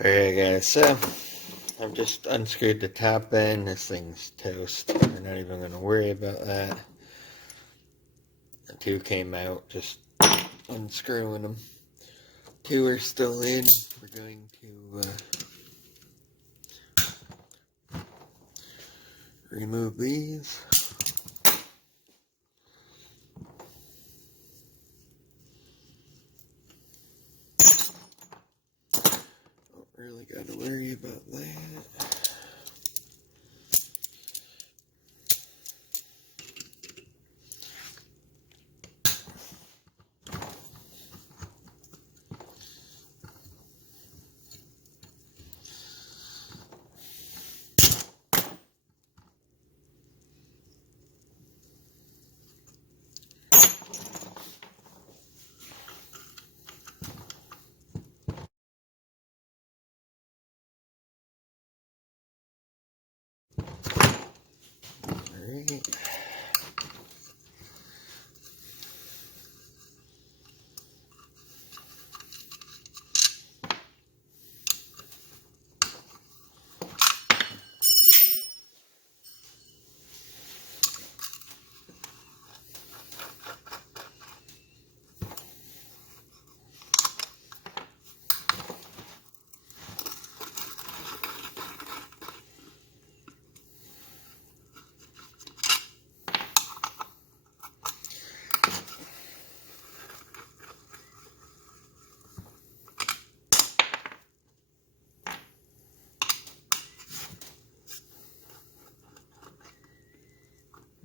Alright guys, so I've just unscrewed the top end. This thing's toast. We're not even going to worry about that. The two came out, just unscrewing them. Two are still in. We're going to remove these. Don't really got to worry about that. Alright.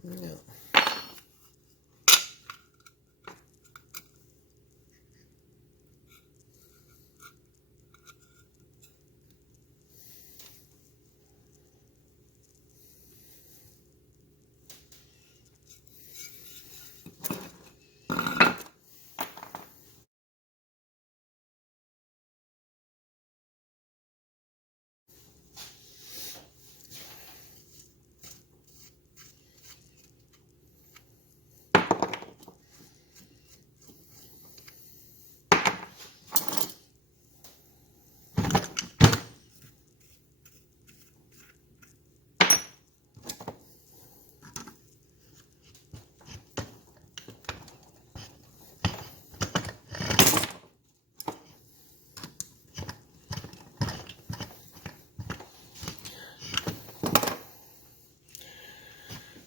No.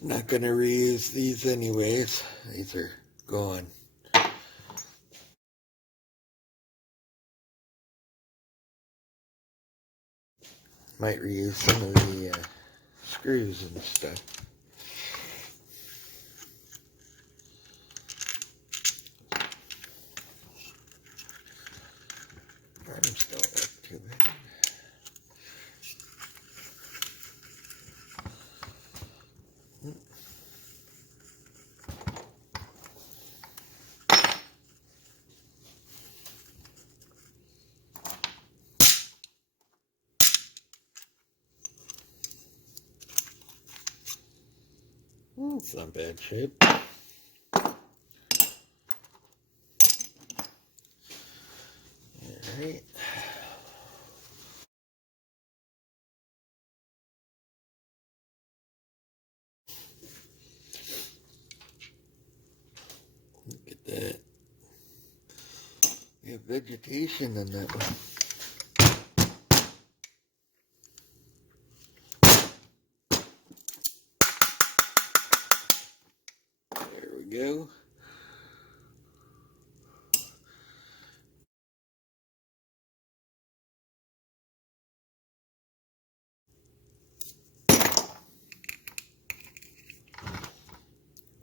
Not gonna reuse these anyways. These are gone. Might reuse some of the screws and stuff. Arms don't look too bad. It's not bad shape. Alright. Look at that. We have vegetation on that one. There we go.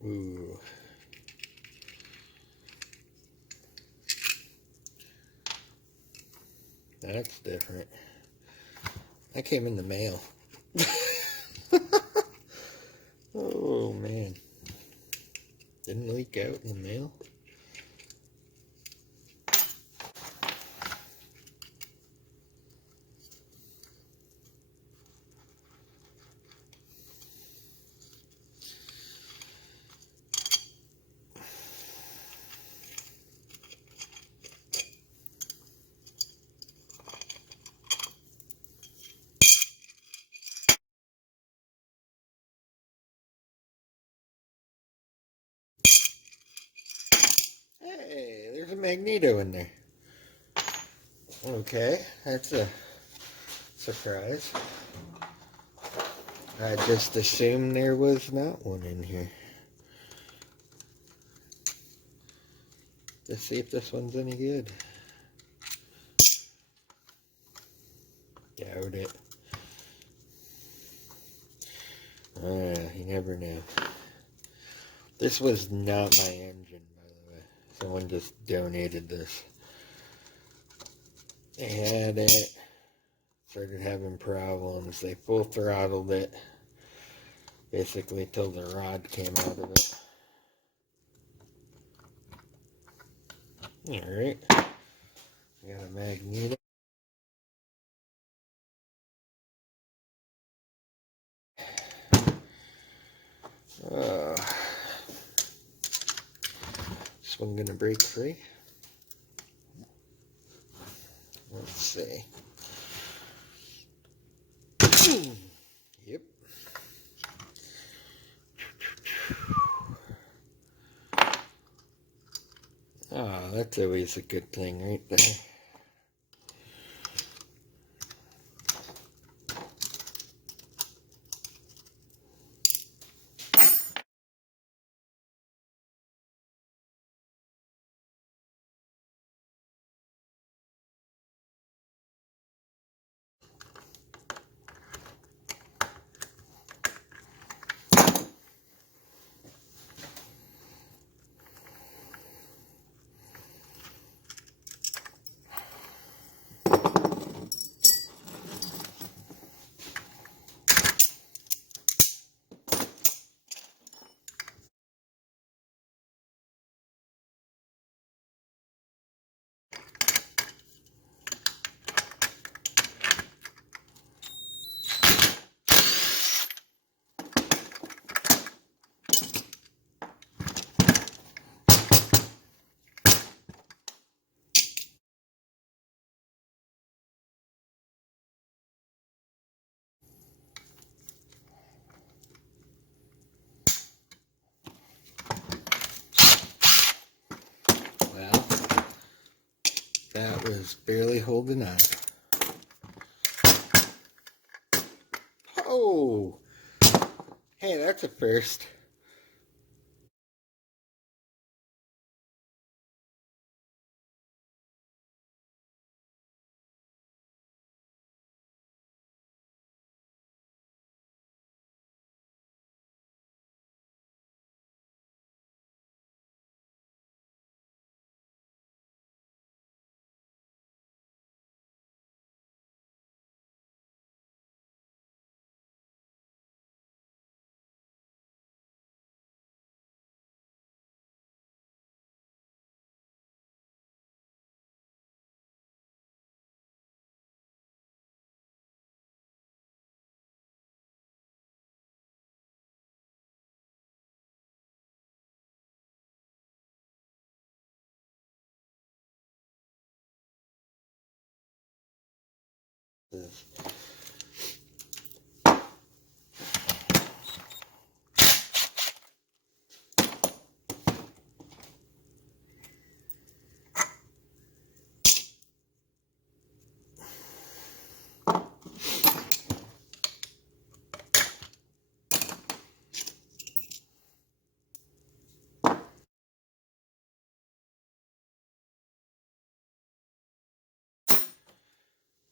Ooh. That's different. That came in the mail. Oh man. Didn't leak out in the mail? a Magneto in there. Okay, that's a surprise. I just assumed there was not one in here. Let's see if this one's any good. Doubt it. You never know. This was not my engine, by the way. Someone just donated this. They had it, started having problems. They full throttled it, basically till the rod came out of it. Alright, I got a Magneto. This one gonna break free. Let's see. Yep. Oh, that's always a good thing right there. Well, that was barely holding on. Oh! Hey, that's a first.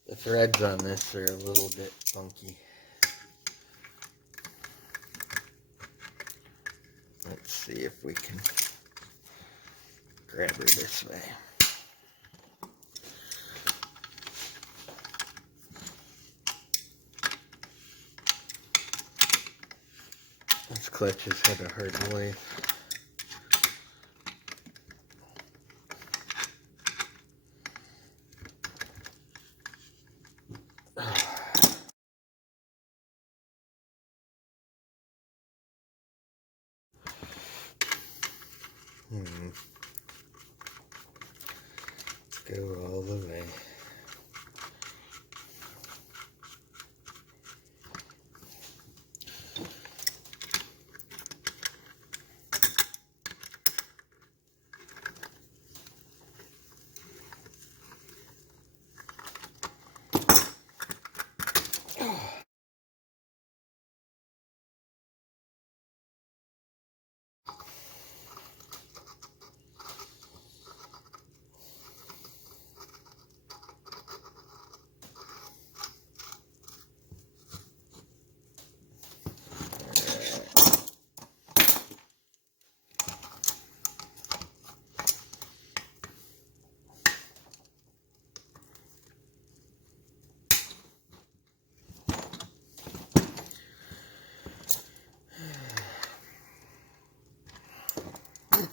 The threads on this are a little bit funky. Let's see if we can grab her this way. This clutch has had a hard life. Let's go all the way.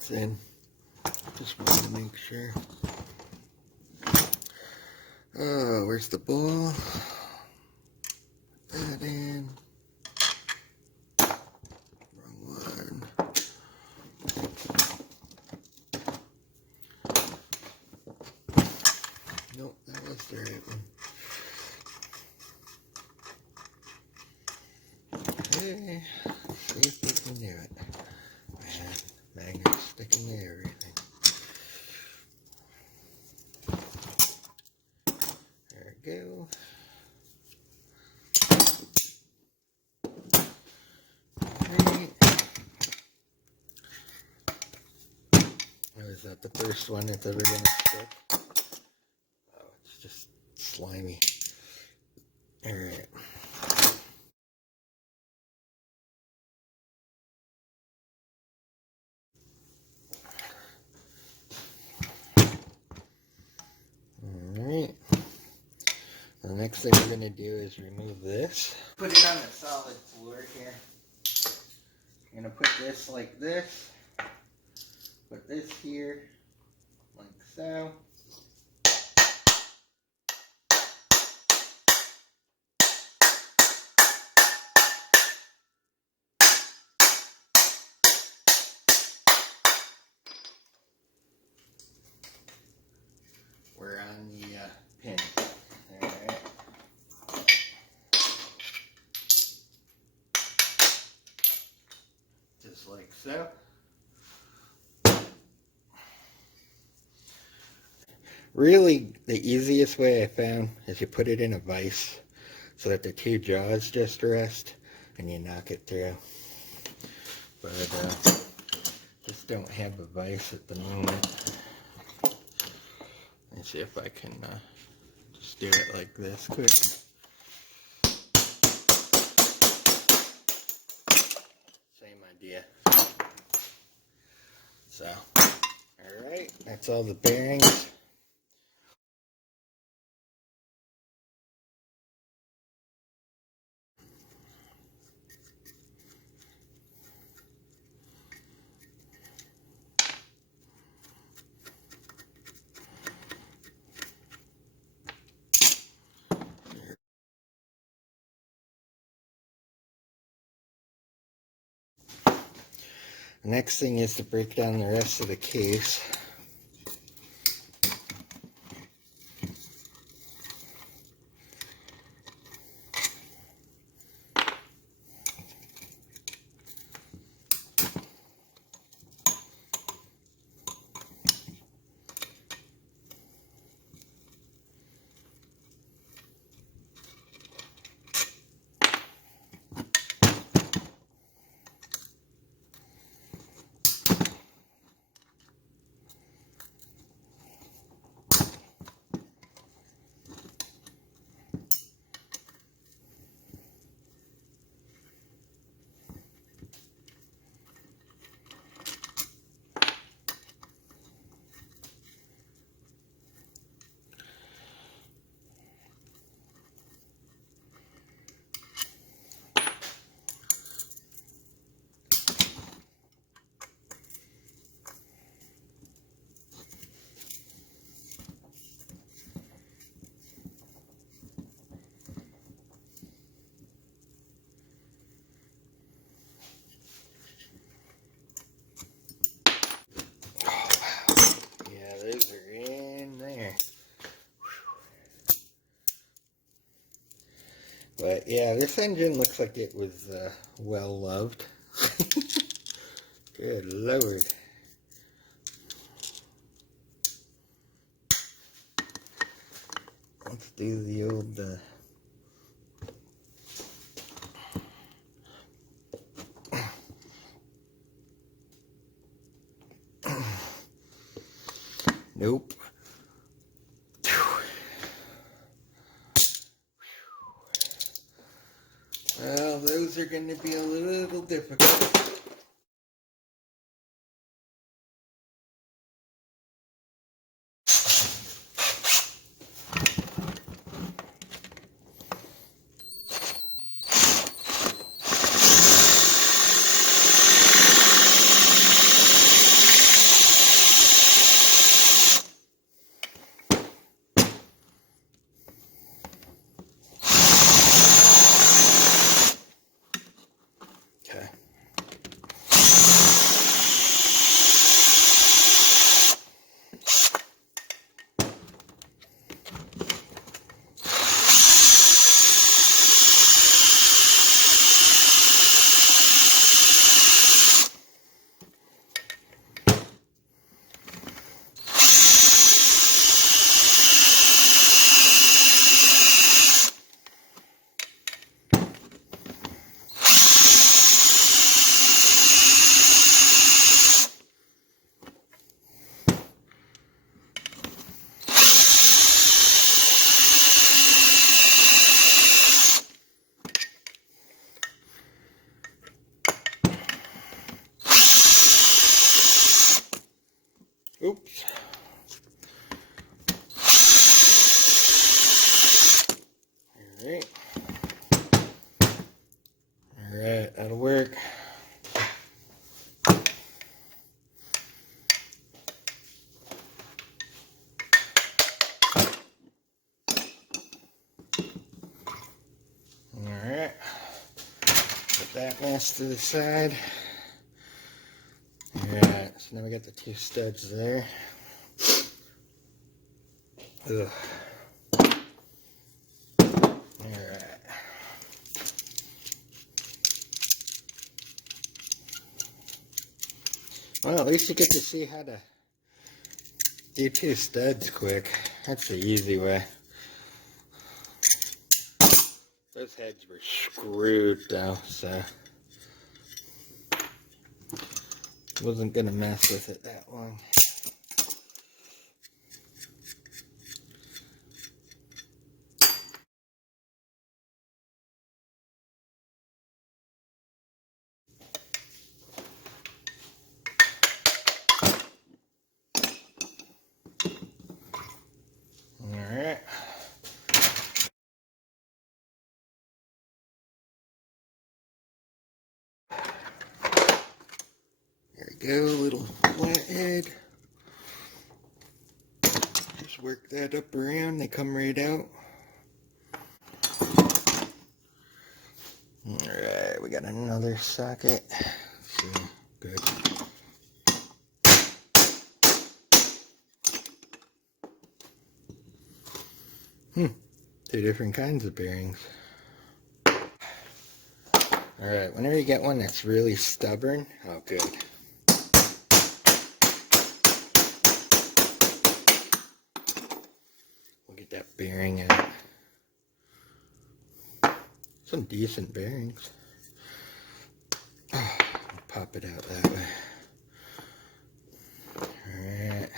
this in. Just want to make sure. Oh, where's the ball? Put that in. Wrong one. Nope, that was the right one. Okay, see if we can do it. Man, magnet's sticking to everything. There we go. Alright. Oh, is that the first one that's ever gonna stick? Oh, it's just slimy. Alright. Alright. The next thing we're going to do is remove this. Put it on a solid floor here. I'm going to put this like this. Put this here, like so. We're on the pin. Alright. Just like so. Really, the easiest way I found is you put it in a vise so that the two jaws just rest and you knock it through. But just don't have a vise at the moment. Let's see if I can just do it like this quick. Same idea. So, alright, that's all the bearings. The next thing is to break down the rest of the case. Those are in there. But yeah, this engine looks like it was well loved. Good Lord. Let's do the old nope. Well, those are going to be a little difficult. that mess to the side. Alright, so now we got the two studs there. Ugh. Alright. Well, at least you get to see how to do two studs quick. That's the easy way. Those heads were screwed though, so wasn't gonna mess with it that long. Alright. There we go, little flathead. Just work that up around, they come right out. Alright, we got another socket. So, good. Two different kinds of bearings. Alright, whenever you get one that's really stubborn, oh good. We'll get that bearing out. Some decent bearings. Oh, pop it out that way. Alright.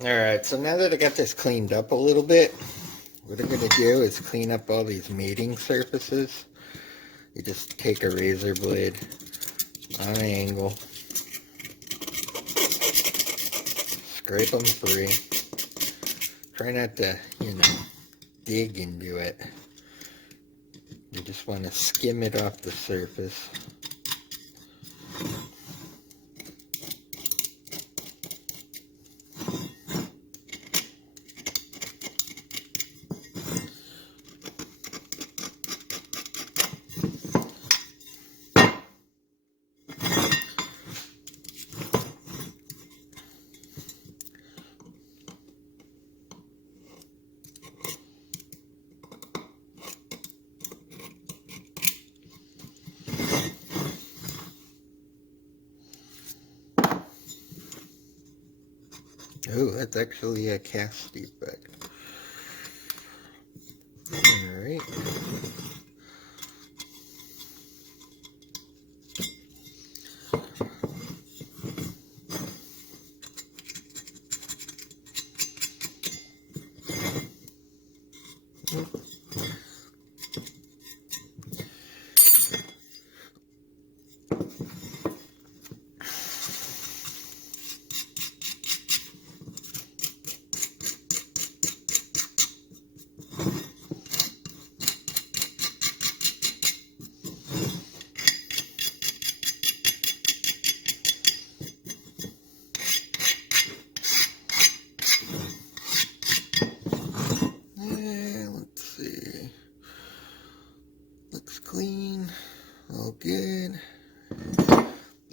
Alright, so now that I got this cleaned up a little bit, what I'm going to do is clean up all these mating surfaces. You just take a razor blade on an angle, scrape them free. Try not to, dig into it. You just want to skim it off the surface. Oh, that's actually a cast defect. Alright. clean, all good.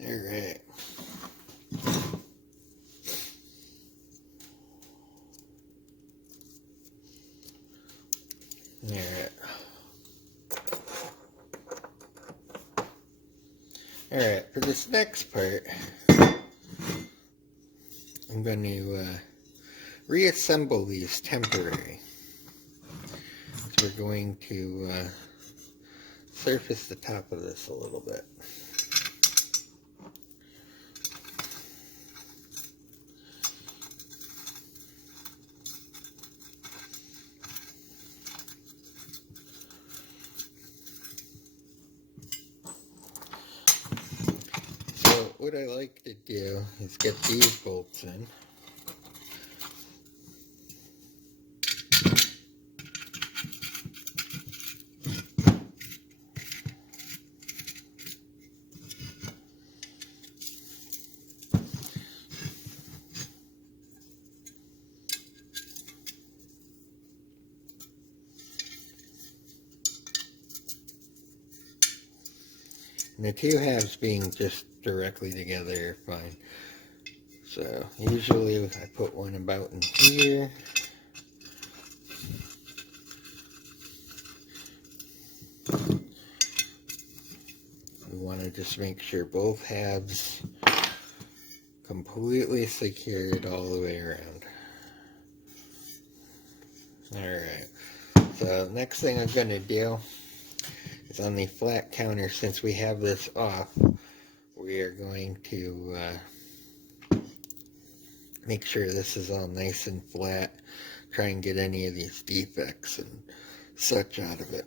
Alright. Alright. Alright, for this next part, I'm going to reassemble these temporary. So we're going to surface the top of this a little bit. So what I like to do is get these bolts in. And the two halves being just directly together are fine. So usually I put one about in here. We want to just make sure both halves completely secured all the way around. Alright, so next thing I'm going to do is on the flat counter, since we have this off, we are going to make sure this is all nice and flat, try and get any of these defects and such out of it.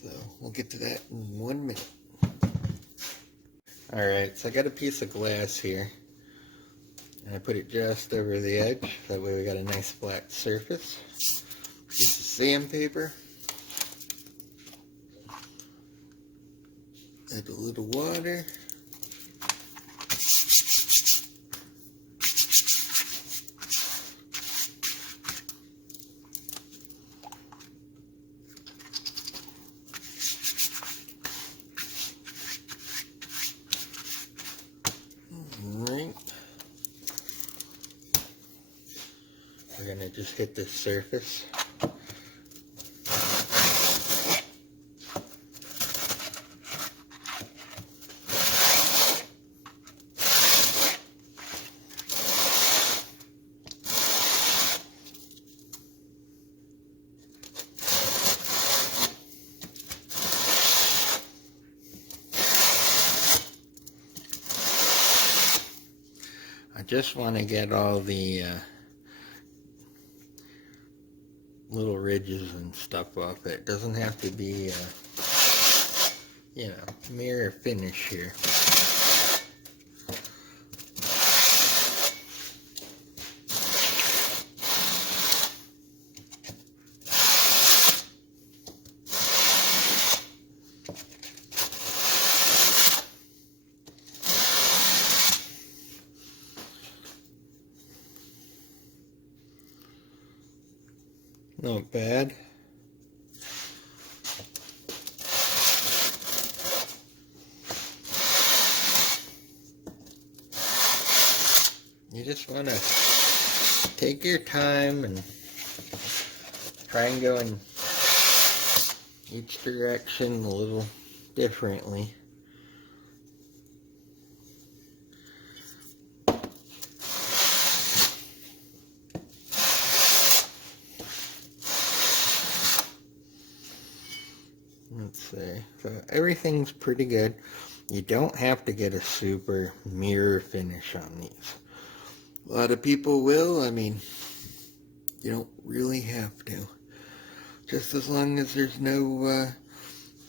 So we'll get to that in 1 minute. Alright, so I got a piece of glass here, and I put it just over the edge, that way we got a nice flat surface. Piece of sandpaper. Add a little water. Alright. We're going to just hit this surface. I just want to get all the little ridges and stuff off it. It doesn't have to be, you know, mirror finish here. Not bad. You just want to take your time and try and go in each direction a little differently. Let's see. So everything's pretty good. You don't have to get a super mirror finish on these. A lot of people will. I mean, you don't really have to. Just as long as there's no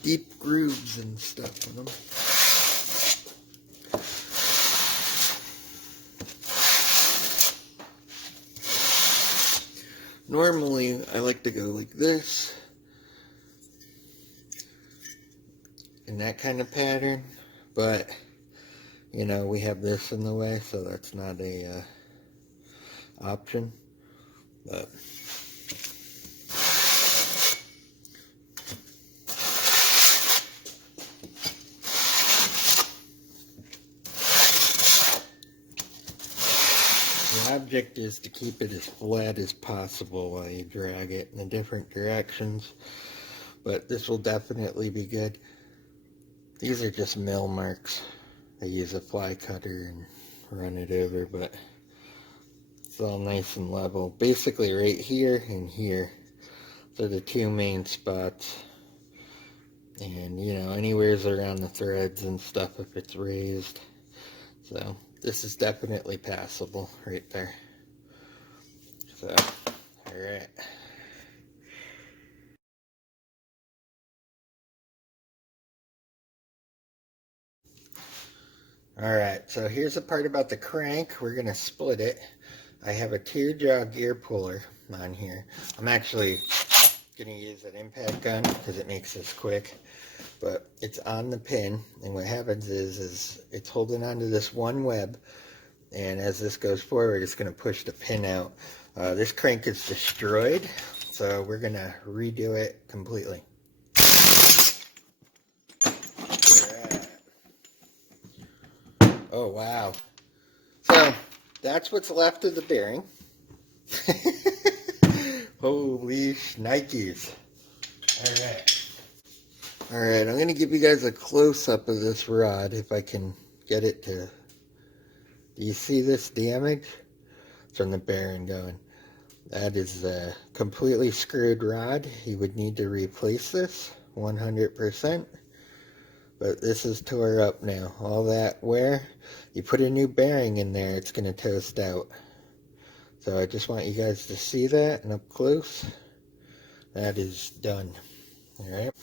deep grooves and stuff in them. Normally, I like to go like this. In that kind of pattern, but you know, we have this in the way, so that's not a option. But object is to keep it as flat as possible while you drag it in the different directions, but this will definitely be good. These are just mill marks. I use a fly cutter and run it over, but it's all nice and level. Basically right here and here, so the two main spots. And you know, anywhere's around the threads and stuff if it's raised. So this is definitely passable right there. So, alright. Alright, so here's the part about the crank. We're going to split it. I have a 2-jaw gear puller on here. I'm actually going to use an impact gun because it makes this quick. But it's on the pin, and what happens is it's holding onto this one web, and as this goes forward, it's going to push the pin out. This crank is destroyed, so we're going to redo it completely. Oh, wow. So, that's what's left of the bearing. Holy Nikes. Alright. Alright, I'm going to give you guys a close-up of this rod, if I can get it to... Do you see this damage? From the bearing going. That is a completely screwed rod. You would need to replace this 100%. But this is tore up now. All that wear, you put a new bearing in there, it's going to toast out. So I just want you guys to see that and up close. That is done. Alright.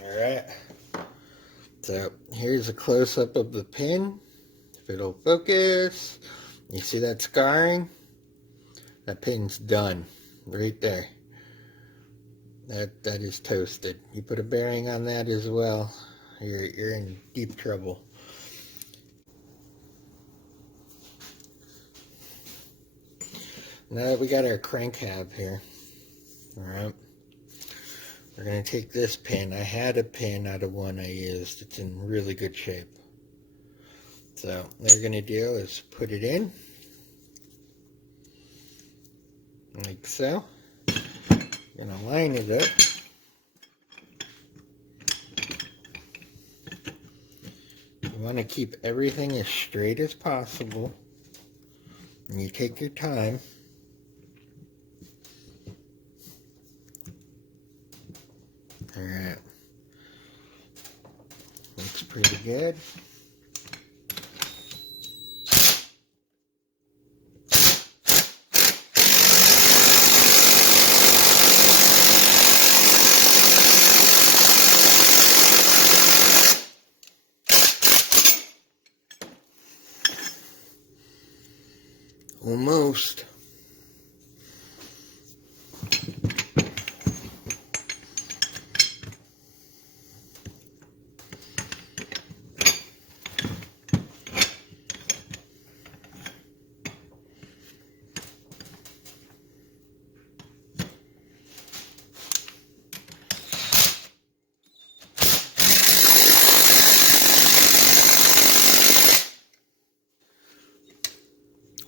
Alright. So here's a close-up of the pin. If it'll focus. You see that scarring? That pin's done. Right there. That is toasted. You put a bearing on that as well, you're in deep trouble. Now that we got our crankshaft here, alright, we're going to take this pin. I had a pin out of one I used. It's in really good shape. So what we're going to do is put it in, like so. I'm going to line it up. You want to keep everything as straight as possible, and you take your time. Alright, looks pretty good. Almost.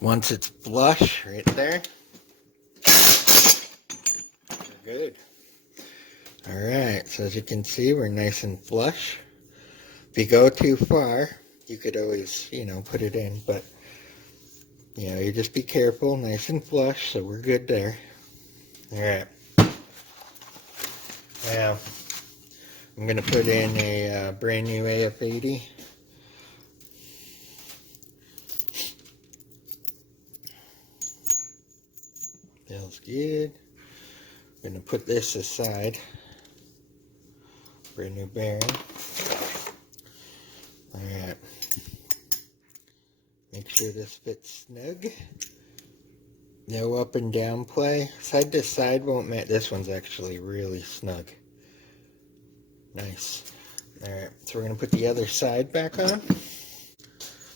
Once it's flush right there, we're good. Alright, so as you can see, we're nice and flush. If you go too far, you could always, you know, put it in, but, you know, you just be careful, nice and flush, so we're good there. Alright. Now, I'm going to put in a brand new AF80. Feels good. I'm going to put this aside. Brand new bearing. Alright. Make sure this fits snug. No up and down play. Side to side won't matter. This one's actually really snug. Nice. Alright, so we're going to put the other side back on.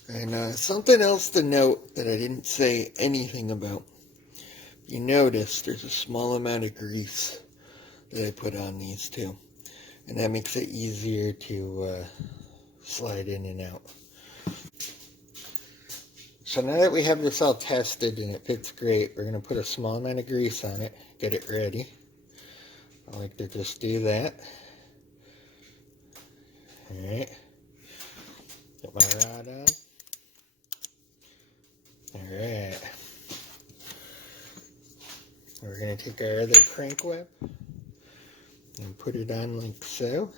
And something else to note that I didn't say anything about. You notice there's a small amount of grease that I put on these two. And that makes it easier to slide in and out. So now that we have this all tested and it fits great, we're going to put a small amount of grease on it, get it ready. I like to just do that. Alright. Get my rod on. Alright. We're going to take our other crank web and put it on like so.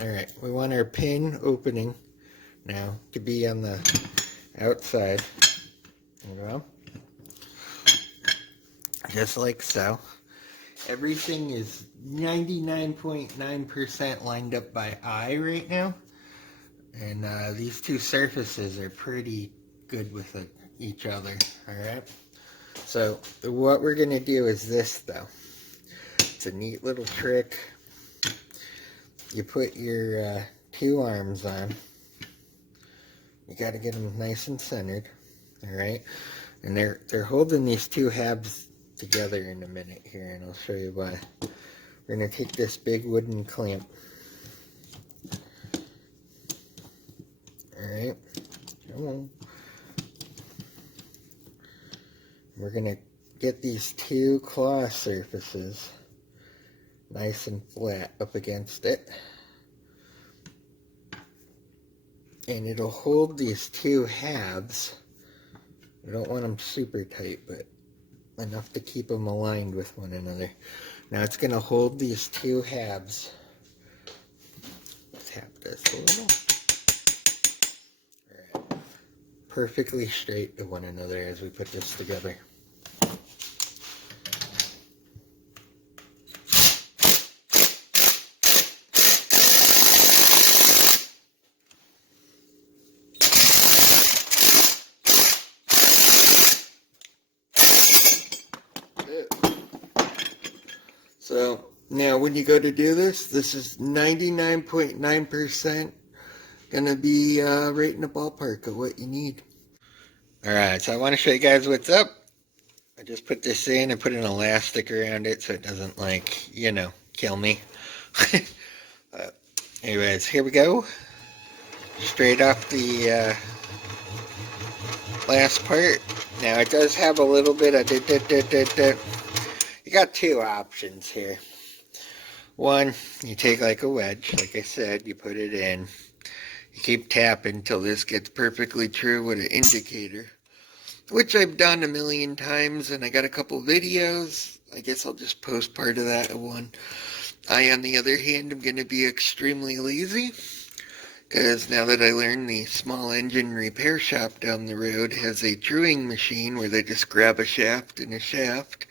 Alright, we want our pin opening now to be on the outside. There we go. Just like so. Everything is 99.9% lined up by eye right now. And these two surfaces are pretty good with each other. Alright. So what we're going to do is this though. It's a neat little trick. You put your two arms on. You got to get them nice and centered. Alright. And they're holding these two halves together in a minute here, and I'll show you why. We're going to take this big wooden clamp. Alright. Come on. We're going to get these two claw surfaces nice and flat up against it. And it'll hold these two halves. We don't want them super tight, but enough to keep them aligned with one another. Now it's going to hold these two halves. Tap this a little. Alright. Perfectly straight to one another as we put this together. So now when you go to do this, this is 99.9% going to be right in the ballpark of what you need. Alright, so I want to show you guys what's up. I just put this in and put an elastic around it so it doesn't, like, you know, kill me. Anyways, here we go. Straight off the last part. Now it does have a little bit of You got two options here. One, you take like a wedge, like I said, you put it in. You keep tapping until this gets perfectly true with an indicator, which I've done a million times, and I got a couple videos. I guess I'll just post part of that in one. I, on the other hand, am going to be extremely lazy, because now that I learned the small engine repair shop down the road has a truing machine where they just grab a shaft and a shaft,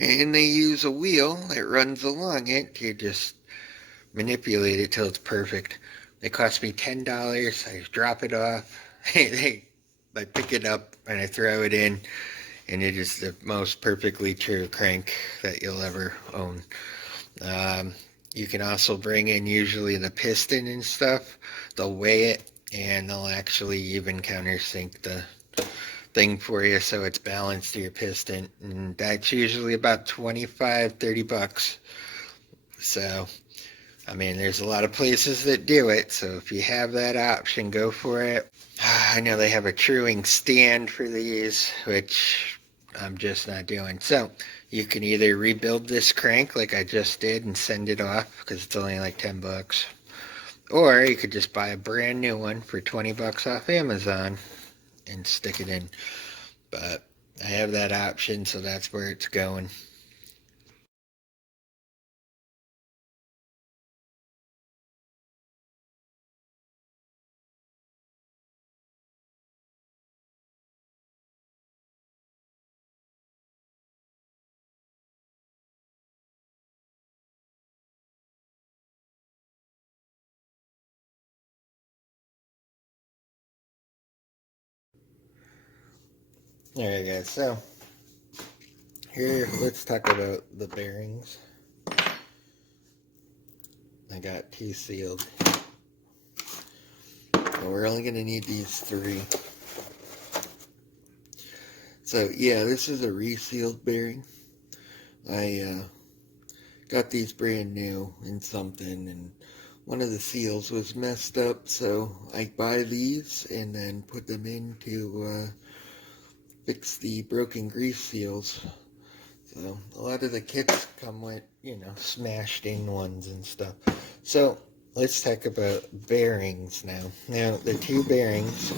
and they use a wheel that runs along it to just manipulate it till it's perfect. They cost me $10. I drop it off. I pick it up and I throw it in, and it is the most perfectly true crank that you'll ever own. You can also bring in usually the piston and stuff. They'll weigh it and they'll actually even countersink the thing for you so it's balanced to your piston, and that's usually about 25-30 bucks. So I mean, there's a lot of places that do it, so if you have that option, go for it. I know they have a truing stand for these, which I'm just not doing. So you can either rebuild this crank like I just did and send it off because it's only like 10 bucks. Or you could just buy a brand new one for 20 bucks off Amazon and stick it in. But I have that option, so that's where it's going. Alright guys, so here, let's talk about the bearings. I got two sealed. So we're only going to need these 3. So yeah, this is a resealed bearing. I got these brand new in something, and one of the seals was messed up, so I buy these and then put them in to fix the broken grease seals. So a lot of the kits come with, you know, smashed in ones and stuff. So let's talk about bearings now. Now the 2 bearings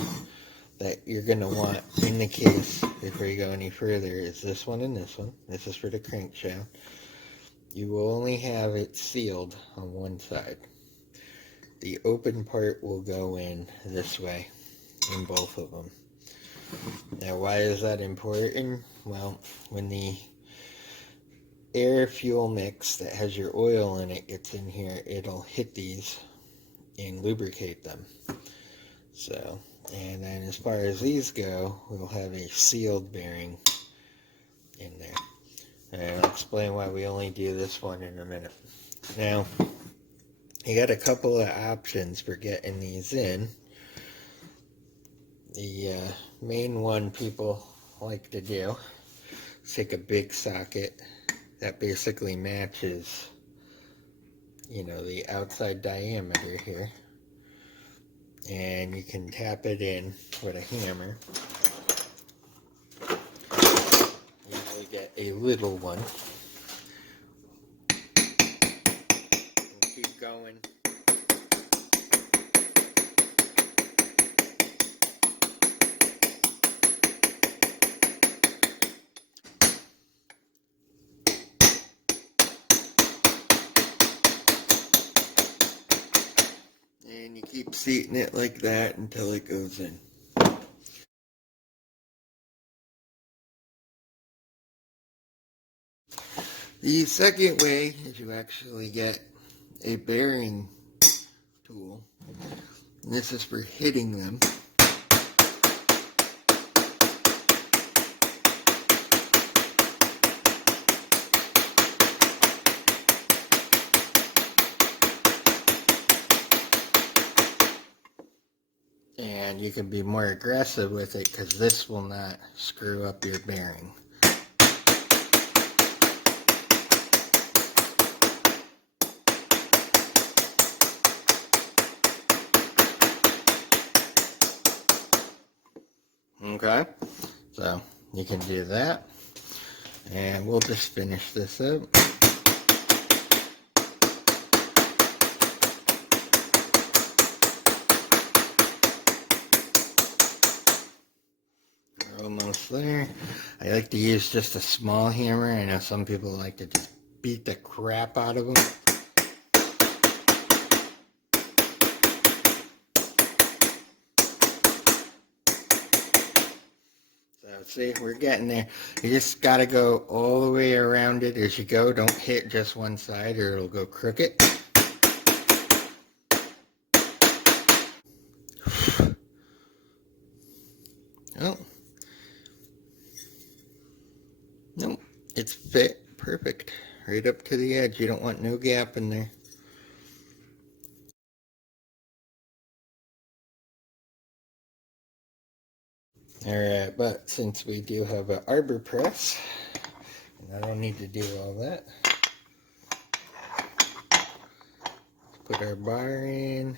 that you're going to want in the case before you go any further is this one and this one. This is for the crankshaft. You will only have it sealed on one side. The open part will go in this way in both of them. Now why is that important? Well, when the air fuel mix that has your oil in it gets in here, it'll hit these and lubricate them. So, and then as far as these go, we'll have a sealed bearing in there. And I'll explain why we only do this one in a minute. Now, you got a couple of options for getting these in. The main one people like to do is take a big socket that basically matches, you know, the outside diameter here, and you can tap it in with a hammer. You usually get a little one. And keep going. And you keep seating it like that until it goes in. The second way is you actually get a bearing tool. And this is for hitting them. And you can be more aggressive with it because this will not screw up your bearing. Okay, so you can do that, and we'll just finish this up. We're almost there. I like to use just a small hammer. I know some people like to just beat the crap out of them. See, we're getting there. You just got to go all the way around it as you go. Don't hit just one side or it'll go crooked. Oh. Nope. It's fit perfect. Right up to the edge. You don't want no gap in there. Alright, but since we do have an arbor press, and I don't need to do all that, let's put our bar in.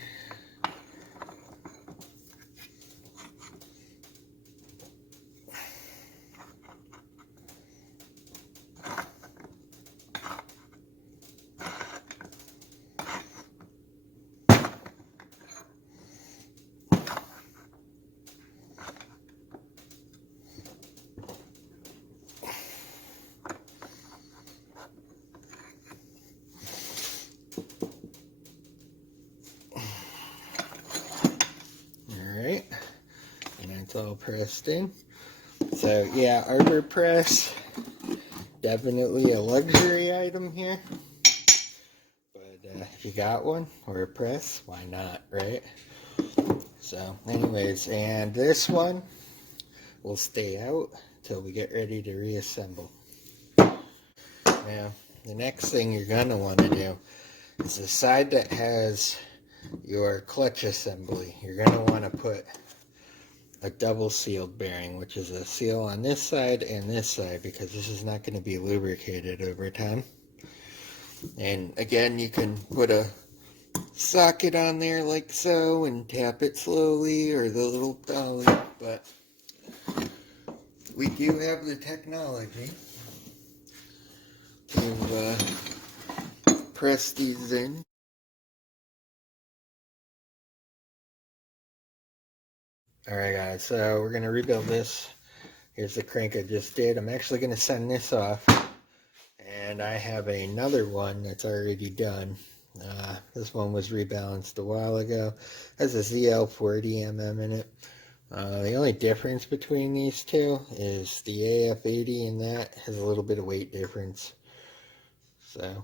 It's all pressed in. So yeah, arbor press, definitely a luxury item here. But if you got one or a press, why not, right? So anyways, and this one will stay out till we get ready to reassemble. Now, the next thing you're gonna want to do is the side that has your clutch assembly, you're going to want to put a double sealed bearing, which is a seal on this side and this side, because this is not going to be lubricated over time. And again, you can put a socket on there like so and tap it slowly, or the little dolly, but we do have the technology to press these in. Alright guys, so we're going to rebuild this. Here's the crank I just did. I'm actually going to send this off, and I have another one that's already done. This one was rebalanced a while ago. It has a ZL40mm in it. The only difference between these two is the AF80 and that has a little bit of weight difference. So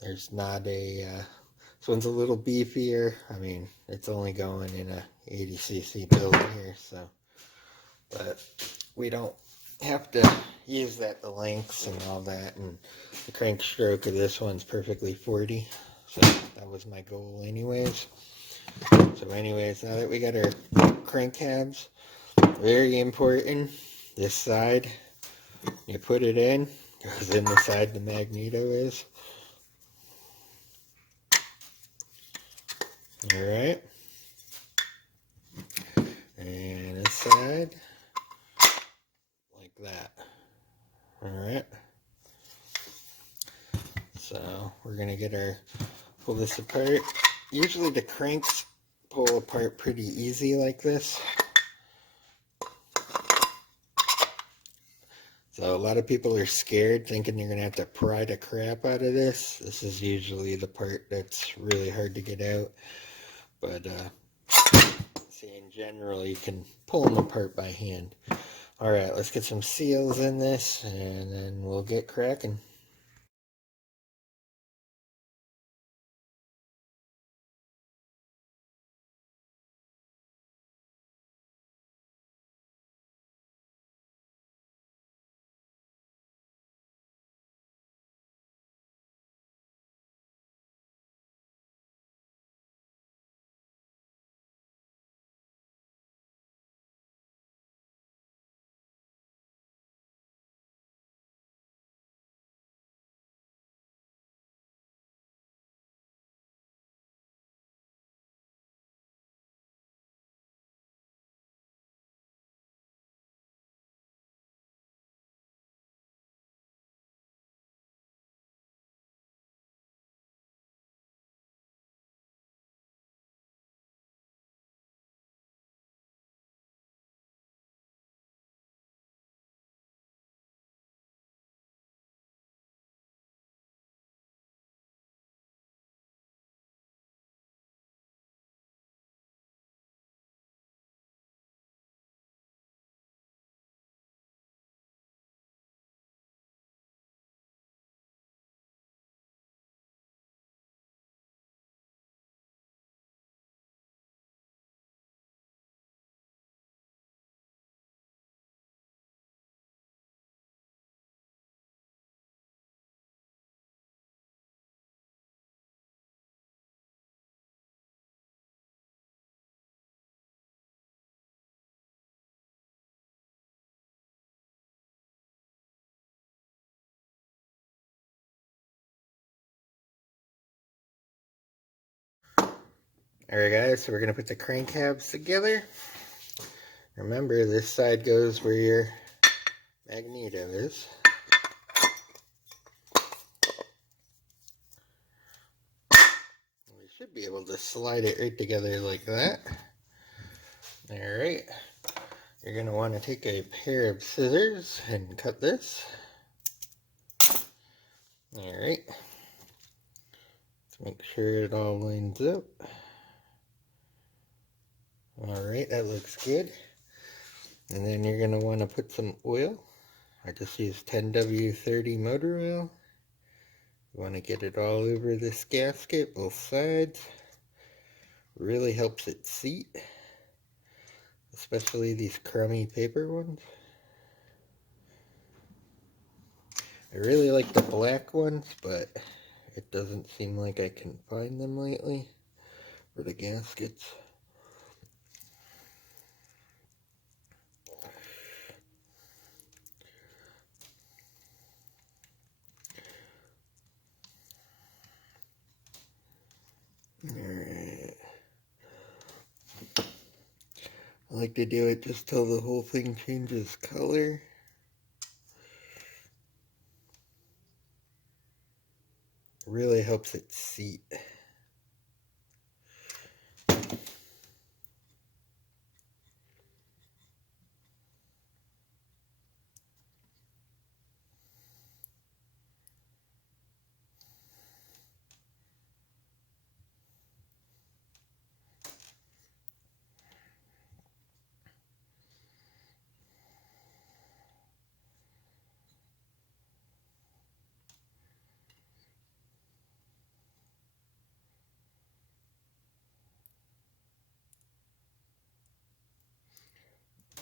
there's not a this one's a little beefier. I mean, it's only going in a 80cc build here, so, but we don't have to use that the lengths and all that, and the crank stroke of this one's perfectly 40, so that was my goal anyways. So anyways, now that we got our crank tabs, very important, this side, you put it in, goes in the side the Magneto is. Alright. And this side, like that. Alright. So we're going to get pull this apart. Usually the cranks pull apart pretty easy like this. So a lot of people are scared, thinking you're going to have to pry the crap out of this. This is usually the part that's really hard to get out. But, see, in general, you can pull them apart by hand. Alright, let's get some seals in this, and then we'll get cracking. Alright guys, so we're going to put the crank tabs together. Remember, this side goes where your Magneto is. We should be able to slide it right together like that. Alright, you're going to want to take a pair of scissors and cut this. Alright, let's make sure it all lines up. Alright, that looks good. And then you're going to want to put some oil. I just use 10W30 motor oil. You want to get it all over this gasket, both sides. Really helps it seat, especially these crummy paper ones. I really like the black ones, but it doesn't seem like I can find them lately. for the gaskets. Alright. I like to do it just till the whole thing changes color. It really helps it seat.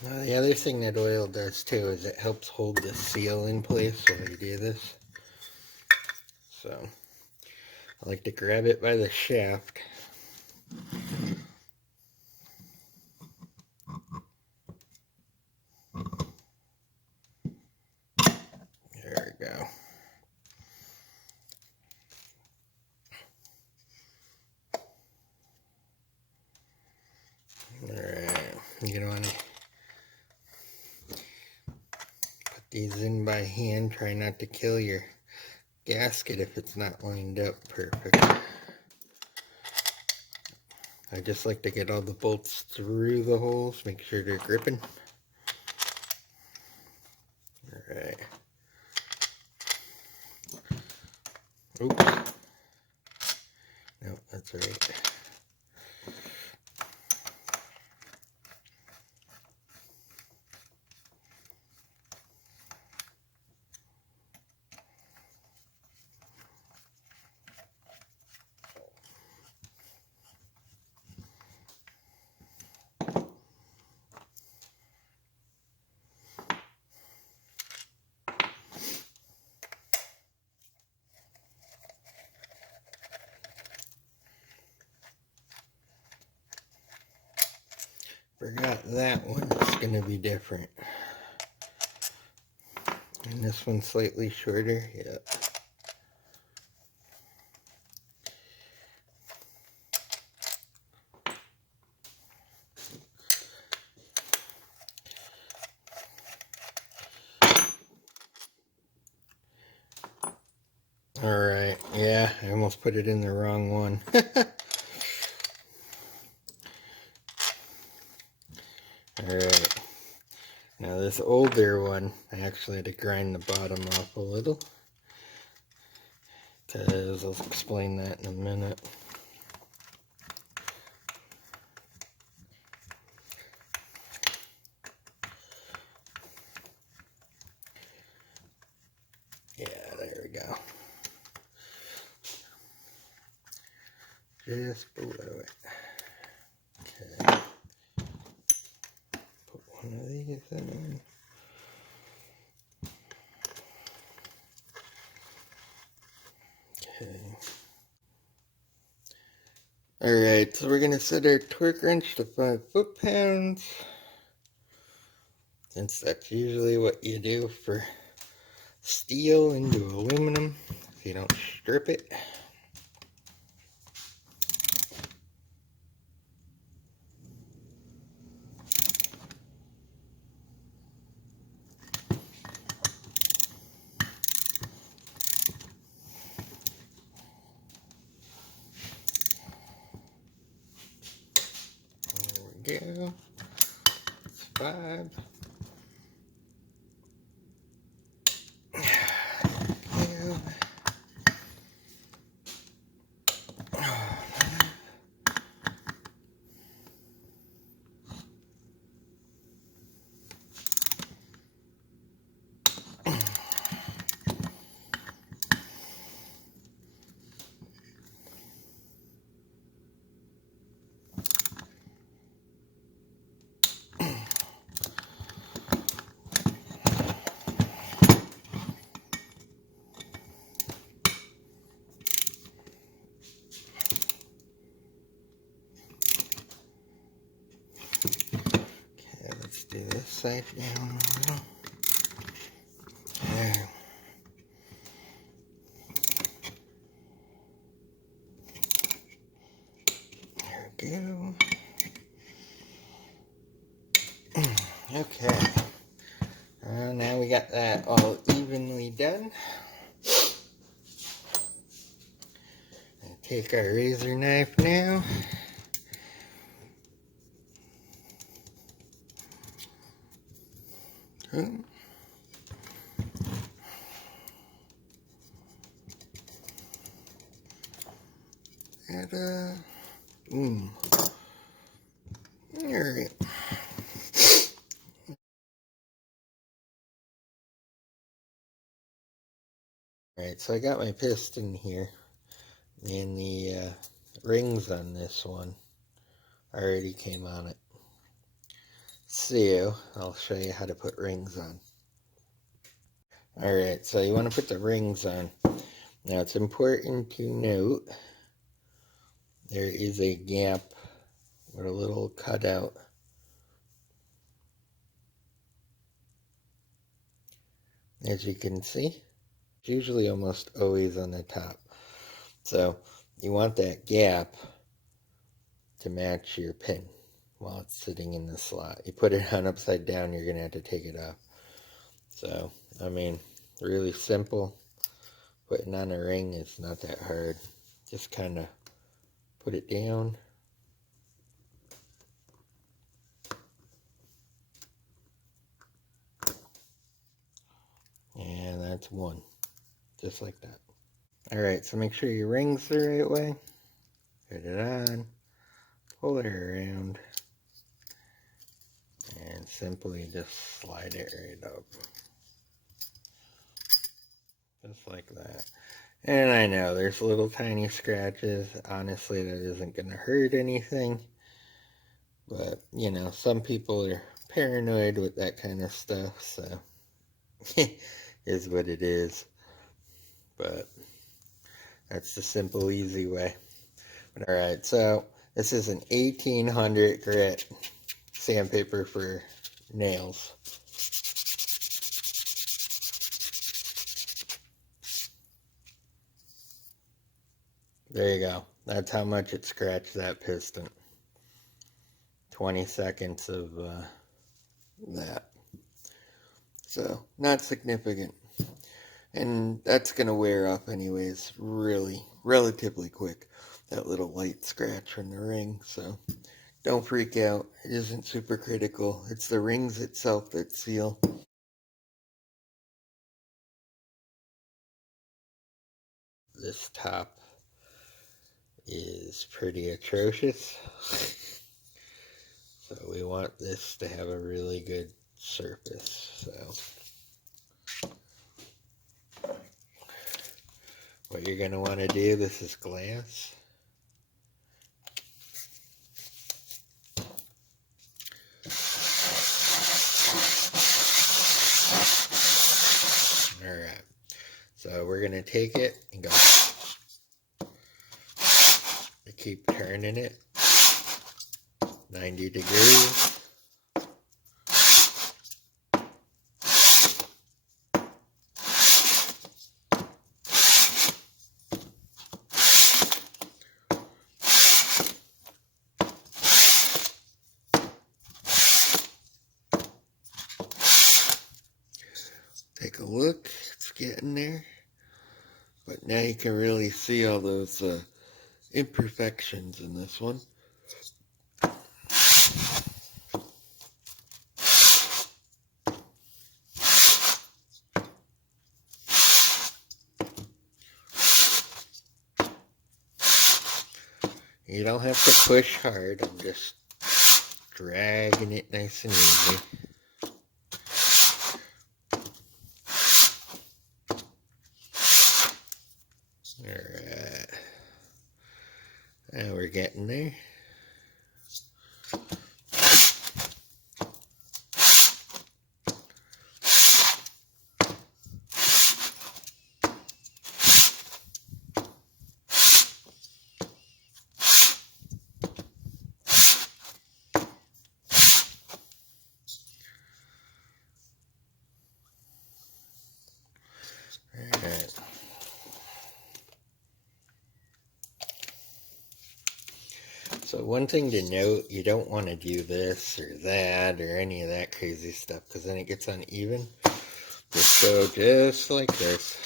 The other thing that oil does too is it helps hold the seal in place while you do this. So I like to grab it by the shaft. There we go. Alright, you're gonna want to put these in by hand. Try not to kill your gasket if it's not lined up perfect. I just like to get all the bolts through the holes, make sure they're gripping. Alright. Oops. No, that's right. Forgot that one. It's going to be different. And this one's slightly shorter. Yep. Alright, yeah, I almost put it in the wrong one. Alright, now this older one, I actually had to grind the bottom off a little, because I'll explain that in a minute. Yeah, there we go. Just below it. Okay. Put one of these in. Okay. Alright, so we're going to set our torque wrench to 5 foot-pounds. Since that's usually what you do for steel into aluminum, if you don't strip it. There we go. It's 5. upside down a little. There. There we go. Okay. Now we got that all evenly done. I'll take our razor knife now. And boom. Alright. Alright, so I got my piston here, and the rings on this one already came on it. So, I'll show you how to put rings on. Alright, so you want to put the rings on. Now it's important to note there is a gap with a little cutout. As you can see, it's usually almost always on the top. So you want that gap to match your pin while it's sitting in the slot. You put it on upside down, you're going to have to take it off. So, I mean, really simple. Putting on a ring is not that hard. Just kind of put it down. And that's one. Just like that. Alright, so make sure your ring's the right way. Put it on. Pull it around. And simply just slide it right up. Just like that. And I know there's little tiny scratches. Honestly, that isn't going to hurt anything. But, you know, some people are paranoid with that kind of stuff. So, is what it is. But that's the simple, easy way. But alright, so this is an 1800 grit sandpaper for nails. There you go. That's how much it scratched that piston. 20 seconds of that. So, not significant. And that's going to wear up anyways, relatively quick. That little light scratch from the ring. So, don't freak out. It isn't super critical. It's the rings itself that seal. This top is pretty atrocious. So we want this to have a really good surface. So what you're going to want to do, this is glass. Alright, so we're going to take it and go. Keep turning it 90 degrees. Take a look, it's getting there. But now you can really see all those imperfections in this one. You don't have to push hard, I'm just dragging it nice and easy. Alright, now we're getting there. So one thing to note, you don't want to do this or that or any of that crazy stuff, because then it gets uneven. Just go just like this.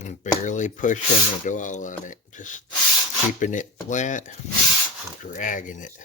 And barely pushing at all on it, just keeping it flat and dragging it.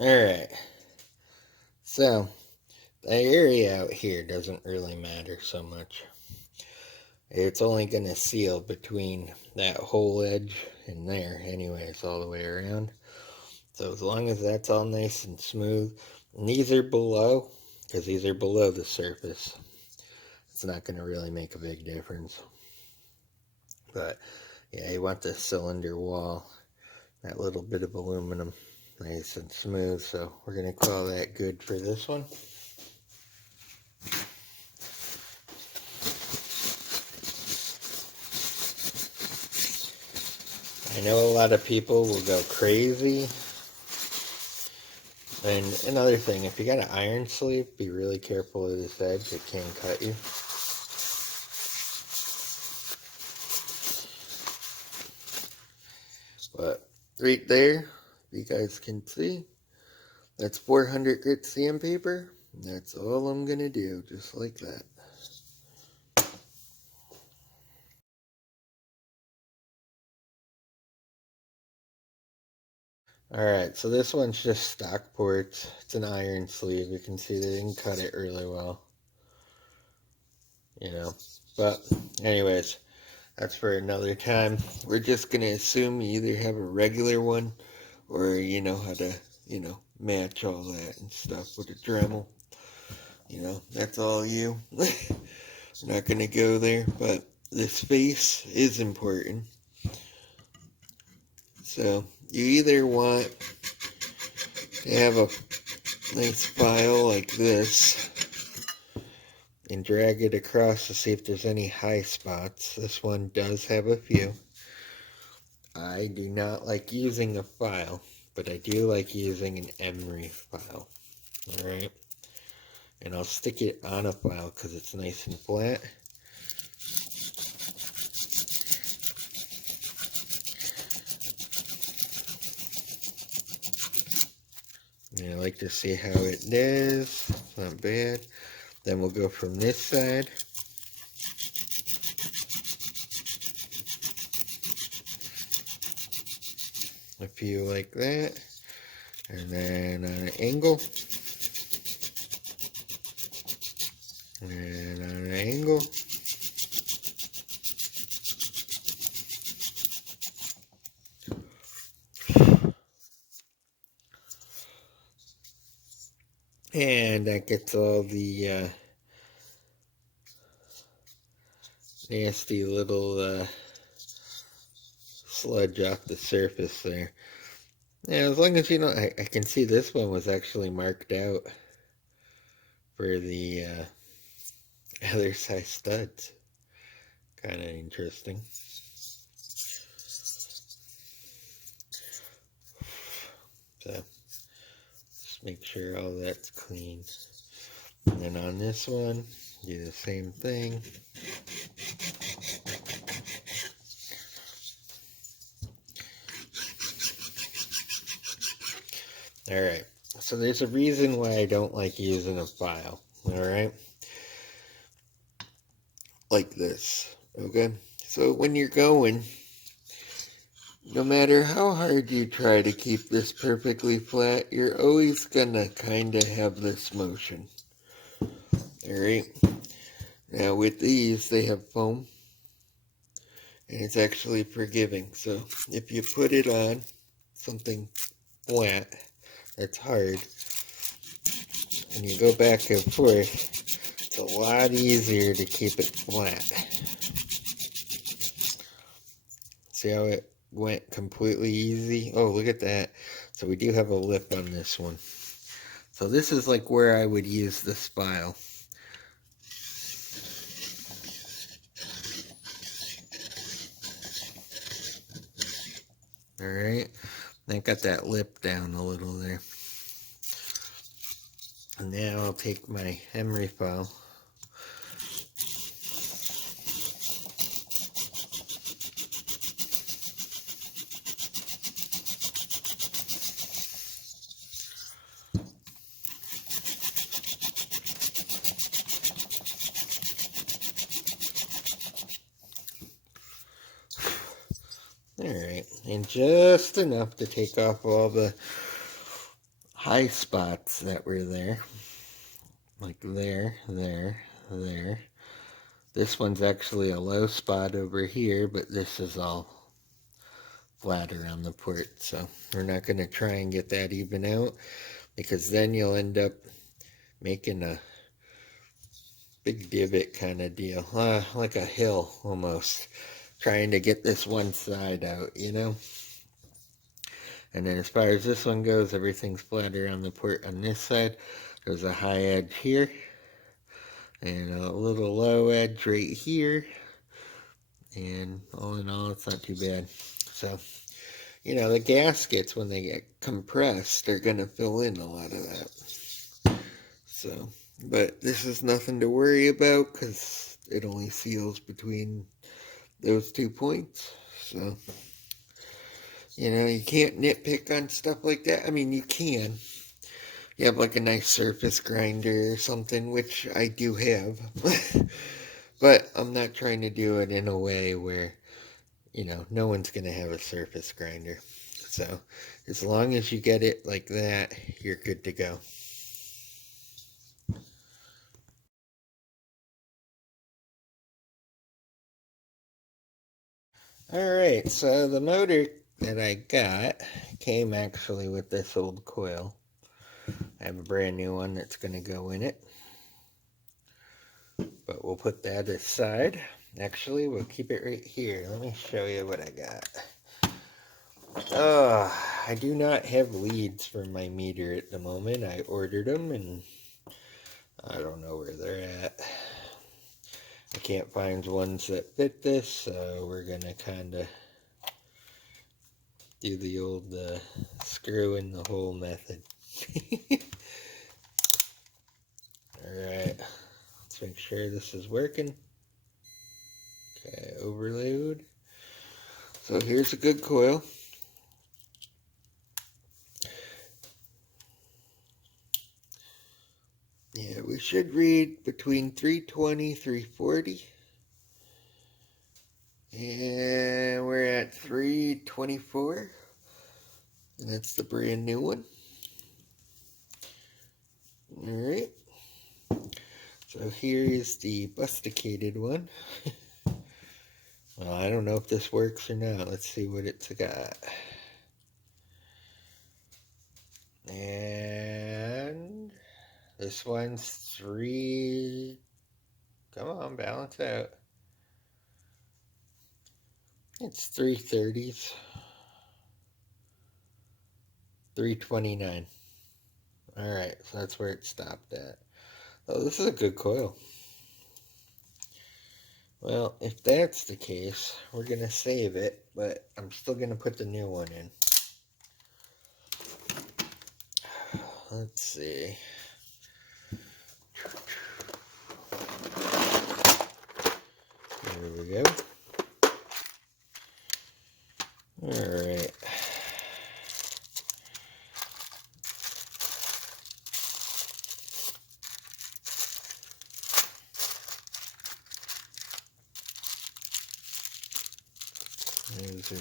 Alright, so the area out here doesn't really matter so much. It's only going to seal between that whole edge and there anyways, all the way around. So as long as that's all nice and smooth, and these are below, because these are below the surface, it's not going to really make a big difference. But yeah, you want the cylinder wall, that little bit of aluminum, nice and smooth. So we're going to call that good for this one. I know a lot of people will go crazy. And another thing, if you got an iron sleeve, be really careful of this edge. It can cut you. But right there, you guys can see, that's 400 grit sandpaper. That's all I'm going to do, just like that. Alright, so this one's just stock ports. It's an iron sleeve. You can see they didn't cut it really well. You know, but anyways, that's for another time. We're just going to assume you either have a regular one or you know how to, match all that and stuff with a Dremel. That's all you. I'm not going to go there, but the space is important. So you either want to have a nice file like this and drag it across to see if there's any high spots. This one does have a few. I do not like using a file, but I do like using an emery file. Alright? And I'll stick it on a file because it's nice and flat. And I like to see how it does. It's not bad. Then we'll go from this side. A few like that. And then on an angle. And on an angle. And that gets all the nasty little sludge off the surface there. Yeah, as long as you know, I can see this one was actually marked out for the other size studs. Kind of interesting. So just make sure all that's clean. And then on this one, do the same thing. Alright, so there's a reason why I don't like using a file. Alright? Like this. Okay? So when you're going, no matter how hard you try to keep this perfectly flat, you're always gonna kinda have this motion. Alright? Now with these, they have foam. And it's actually forgiving. So if you put it on something flat that's hard, and you go back and forth, it's a lot easier to keep it flat. See how it went completely easy? Oh, look at that. So we do have a lip on this one. So this is like where I would use this file. Alright, I got that lip down a little there. And now I'll take my emery file. Alright, and just enough to take off all the high spots that were there. Like there, there, there. This one's actually a low spot over here, but this is all flat around the port. So we're not going to try and get that even out, because then you'll end up making a big divot kind of deal. Like a hill almost. Trying to get this one side out, you know? And then as far as this one goes, everything's flat around the port on this side. There's a high edge here. And a little low edge right here. And all in all, it's not too bad. So, you know, the gaskets, when they get compressed, they're going to fill in a lot of that. So, but this is nothing to worry about because it only seals between those 2 points. So, you know, you can't nitpick on stuff like that. I mean, you can. You have like a nice surface grinder or something, which I do have. But I'm not trying to do it in a way where, you know, no one's going to have a surface grinder. So as long as you get it like that, you're good to go. Alright, so the motor that I got came actually with this old coil. I have a brand new one that's going to go in it. But we'll put that aside. Actually, we'll keep it right here. Let me show you what I got. I do not have leads for my meter at the moment. I ordered them and I don't know where they're at. I can't find ones that fit this, so we're going to kind of do the old screw in the hole method. Alright, let's make sure this is working. Okay, overload. So here's a good coil. Yeah, we should read between 320, 340. And we're at 324. And that's the brand new one. Alright. So here is the busticated one. Well, I don't know if this works or not. Let's see what it's got. And this one's 3. Come on, balance out. It's 330s. 329. Alright, so that's where it stopped at. Oh, this is a good coil. Well, if that's the case, we're going to save it, but I'm still going to put the new one in. Let's see. There we go. Alright. There we go.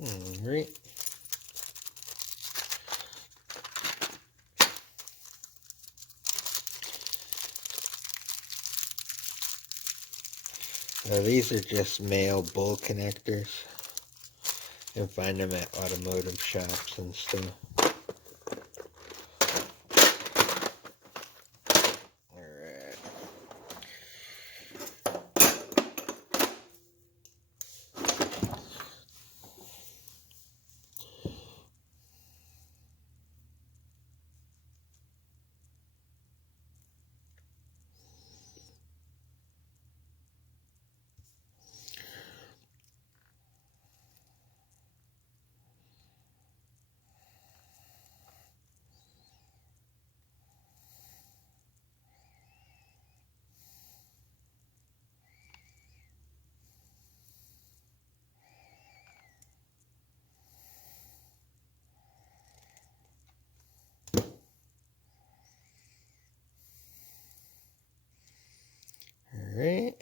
Alright. Now these are just male bull connectors. You can find them at automotive shops and stuff. Alright. Alright.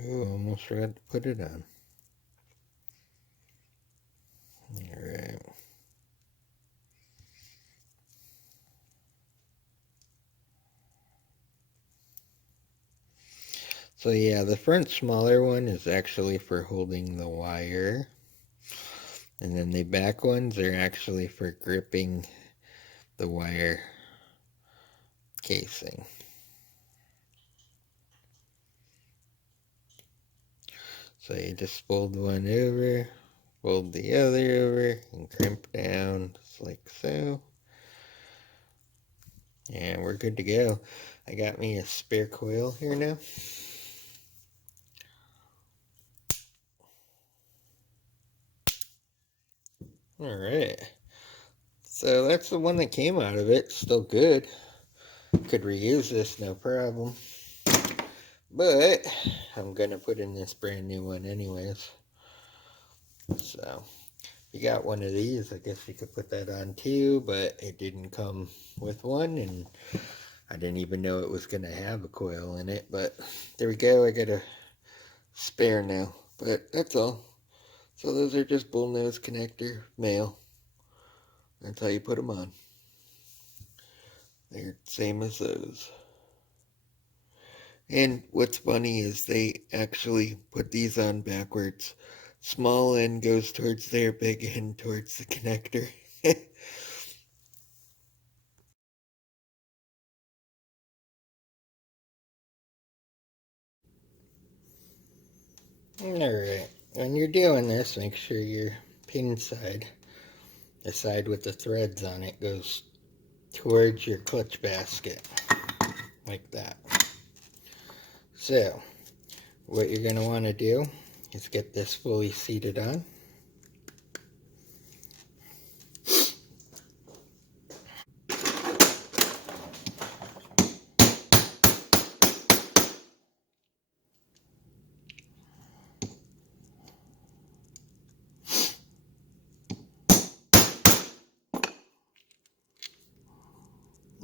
Oh, almost forgot to put it on. Alright. So yeah, the front smaller one is actually for holding the wire. And then the back ones are actually for gripping the wire casing. So you just fold one over, fold the other over, and crimp down just like so. And we're good to go. I got me a spare coil here now. Alright. So that's the one that came out of it. Still good. Could reuse this, no problem. But I'm going to put in this brand new one anyways. So you got one of these, I guess you could put that on too, but it didn't come with one, and I didn't even know it was going to have a coil in it. But there we go, I got a spare now. But that's all. So those are just bullnose connector, male. That's how you put them on. They're same as those. And what's funny is they actually put these on backwards. Small end goes towards there, big end towards the connector. Alright, when you're doing this, make sure your pin side, the side with the threads on it, goes towards your clutch basket. Like that. So, what you're going to want to do is get this fully seated on.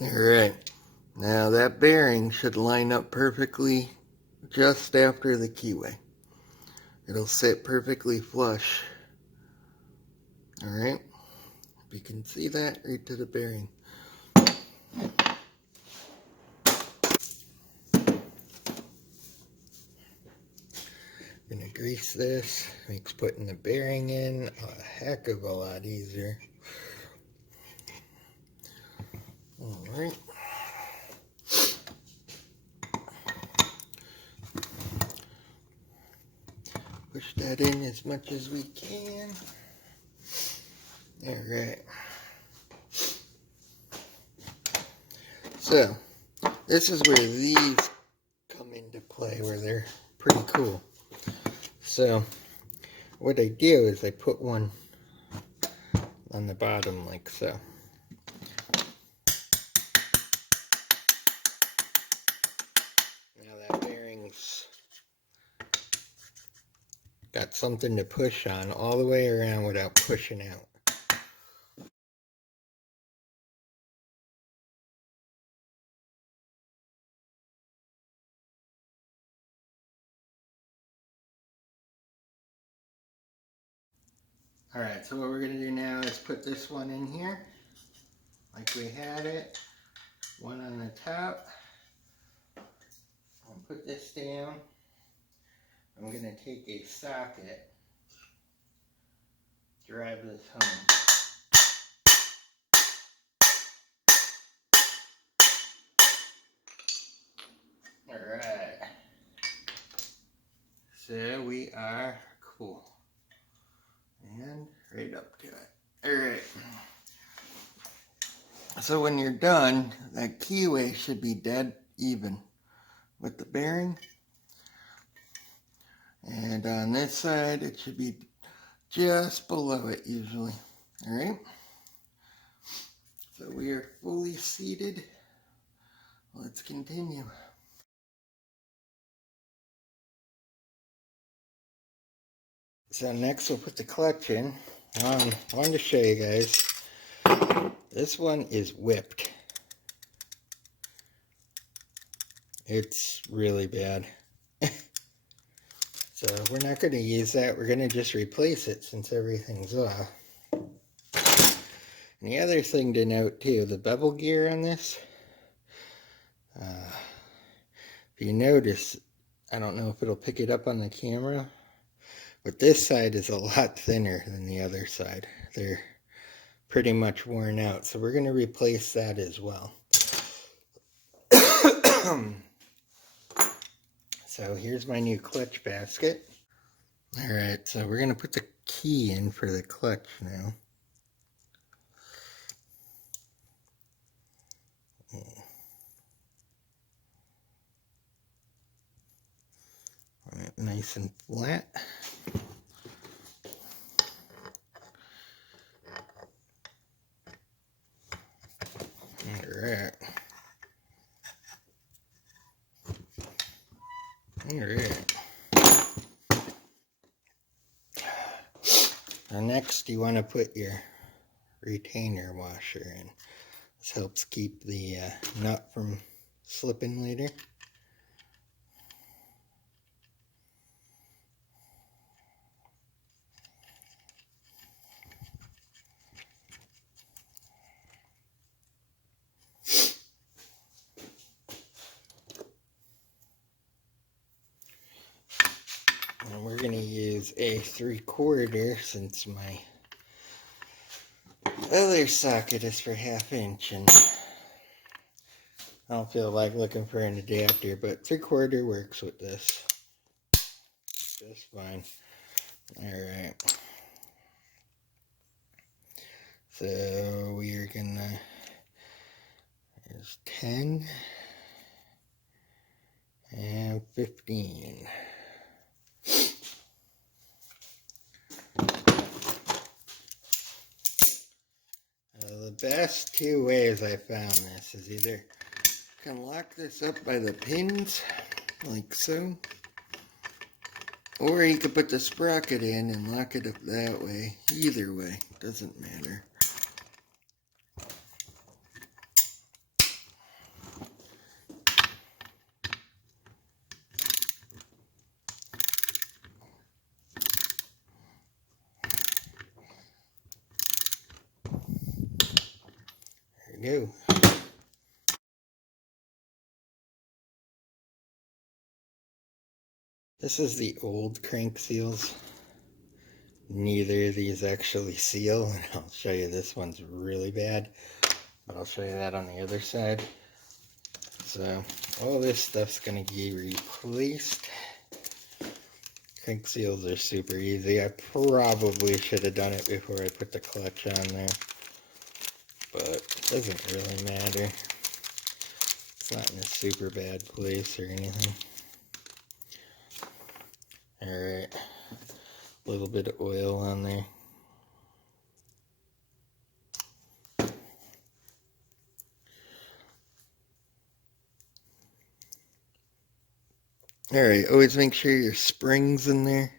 Alright, now that bearing should line up perfectly just after the keyway. It'll sit perfectly flush. Alright, if you can see that right to the bearing. grease this. Makes putting the bearing in a heck of a lot easier. Alright. Push that in as much as we can. Alright. So, this is where these come into play, where they're pretty cool. So, what I do is I put one on the bottom like so. Now that bearing's got something to push on all the way around without pushing out. Alright, so what we're going to do now is put this one in here, like we had it. One on the top. I'll put this down. I'm going to take a socket, drive this home. Alright. So we are cool. And right up to it. Alright. So when you're done, that keyway should be dead even with the bearing. And on this side, it should be just below it usually. Alright. So we are fully seated. Let's continue. So next we'll put the clutch in. I wanted to show you guys. This one is whipped. It's really bad. So we're not going to use that. We're going to just replace it since everything's off. And the other thing to note too, the bevel gear on this. If you notice, I don't know if it'll pick it up on the camera, but this side is a lot thinner than the other side. They're pretty much worn out, so we're going to replace that as well. So here's my new clutch basket. Alright, so we're going to put the key in for the clutch now. Nice and flat. Alright. Alright. Now next you want to put your retainer washer in. This helps keep the nut from slipping later. And we're going to use a 3/4 since my other socket is for 1/2 inch, and I don't feel like looking for an adapter, but 3/4 works with this just fine. Alright. So we are gonna, there's 10 and 15. The best two ways I found this is either you can lock this up by the pins, like so, or you could put the sprocket in and lock it up that way. Either way, doesn't matter. There you go. This is the old crank seals. Neither of these actually seal, and I'll show you this one's really bad, but I'll show you that on the other side. So all this stuff's going to be replaced. Crank seals are super easy. I probably should have done it before I put the clutch on there, but it doesn't really matter. It's not in a super bad place or anything. Alright, a little bit of oil on there. Alright, always make sure your spring's in there.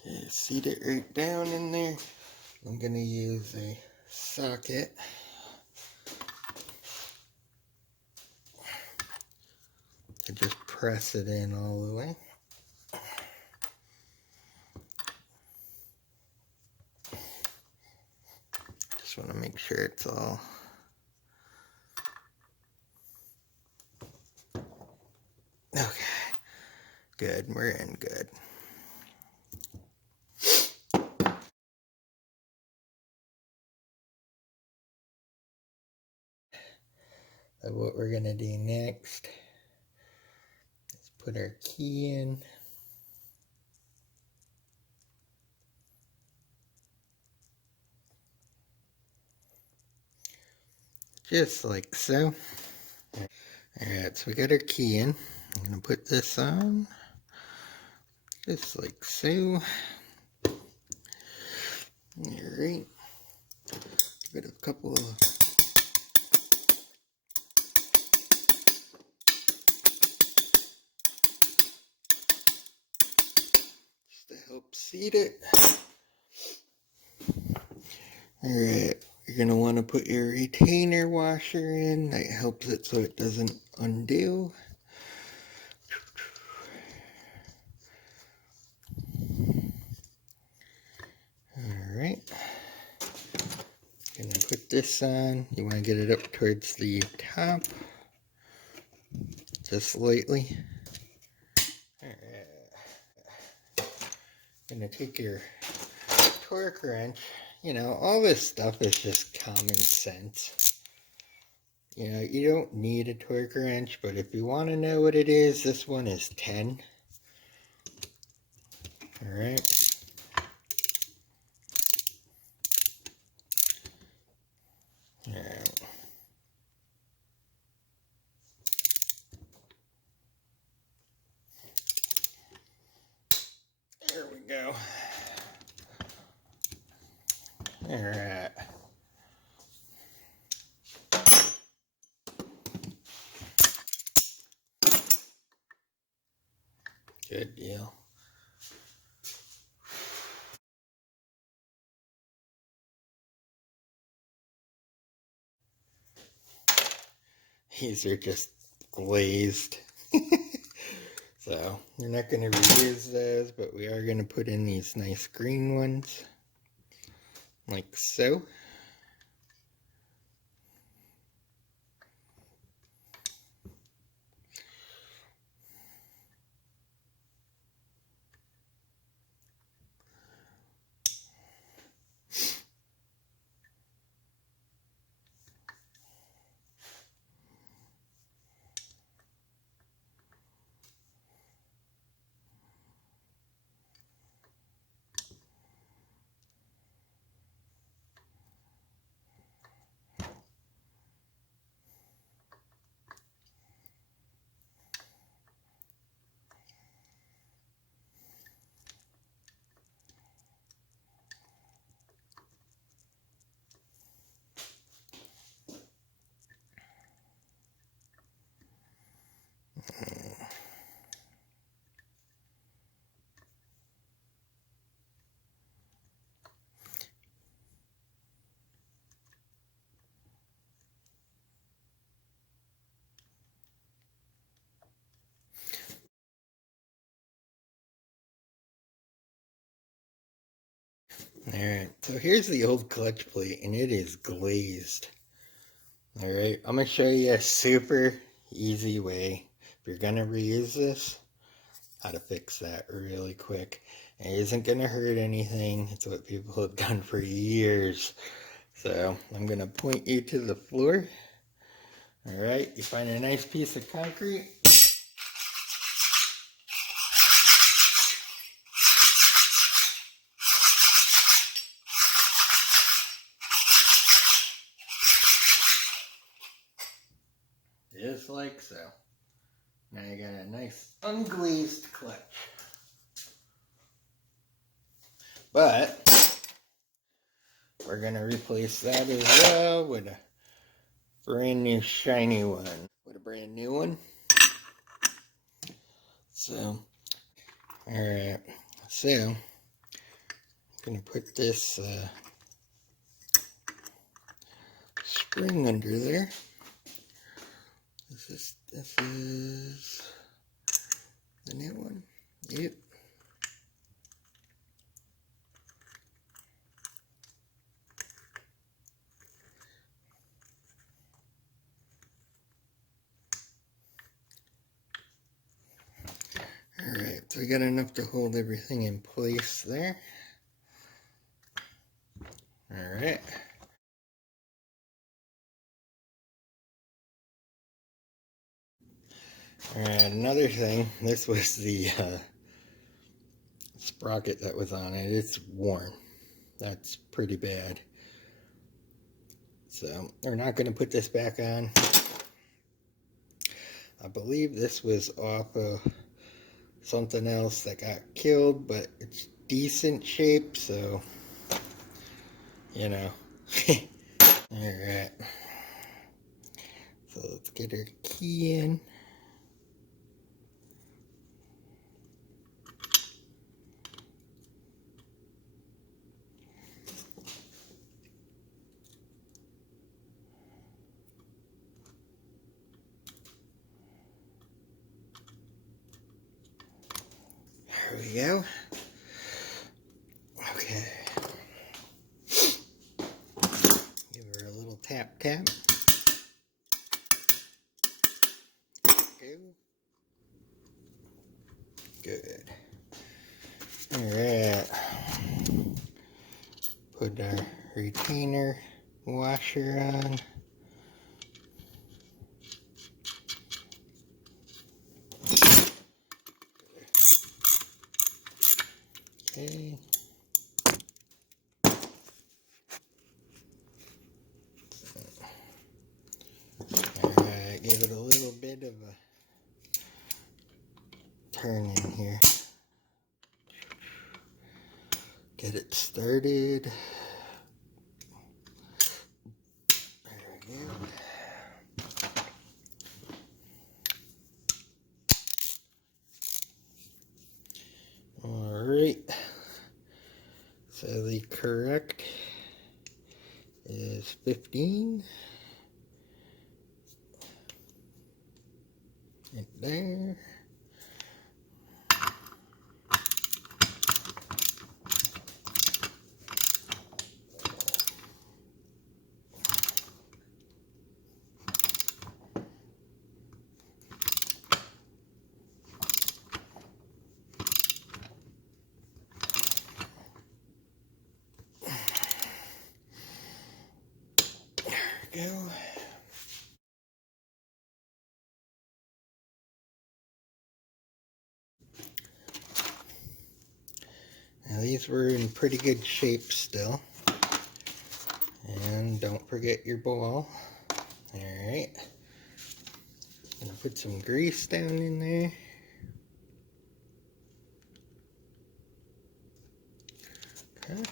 Okay, seat it right down in there. I'm going to use a socket. And just press it in all the way. Just want to make sure it's all okay. Good, we're in good. So what we're gonna do next is put our key in. Just like so. Alright, so we got our key in. I'm gonna put this on. Just like so. Alright. Give it a couple of just to help seat it. Alright, you're going to want to put your retainer washer in. That helps it so it doesn't undo. Alright. Going to put this on. You want to get it up towards the top. Just lightly. Alright. Going to take your torque wrench. You know, all this stuff is just common sense. You know, you don't need a torque wrench, but if you want to know what it is, this one is 10. Alright. Alright. There we go. Alright. Good deal. These are just glazed. So, we're not going to reuse those, but we are going to put in these nice green ones. Like so. Alright, so here's the old clutch plate, and it is glazed. Alright, I'm going to show you a super easy way, if you're going to reuse this, how to fix that really quick. It isn't going to hurt anything. It's what people have done for years. So I'm going to point you to the floor. Alright, you find a nice piece of concrete. Just like so. Now you got a nice unglazed clutch. But we're going to replace that as well with a brand new shiny one. With a brand new one. So, alright. So, I'm going to put this spring under there. This is the new one. Yep. Alright, so we got enough to hold everything in place there. Alright. Alright, another thing, this was the sprocket that was on it. It's worn. That's pretty bad. So, we're not going to put this back on. I believe this was off of something else that got killed, but it's decent shape, so, you know. Alright. So let's get our key in. There we go. Okay. Give her a little tap tap. Go. Good. Alright. Put our retainer washer on. Okay. Alright, give it a little bit of a turn in here. Get it started. There we go. Alright. So the correct is 15. Right there. There we go. Now these were in pretty good shape still. And don't forget your ball. Alright. Gonna put some grease down in there. Okay.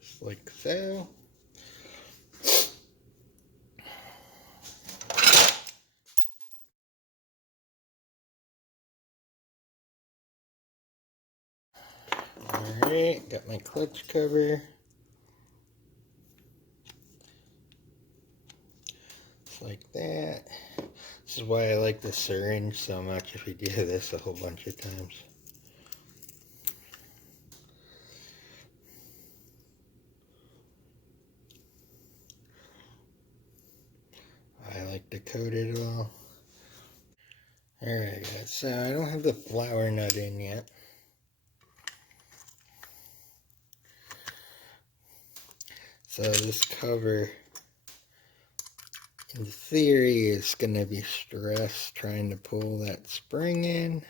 Just like so. Alright, got my clutch cover. just like that. This is why I like the syringe so much if you do this a whole bunch of times. I like to coat it all. Alright guys, so I don't have the flour nut in yet. So this cover, in theory, is going to be stressed trying to pull that spring in.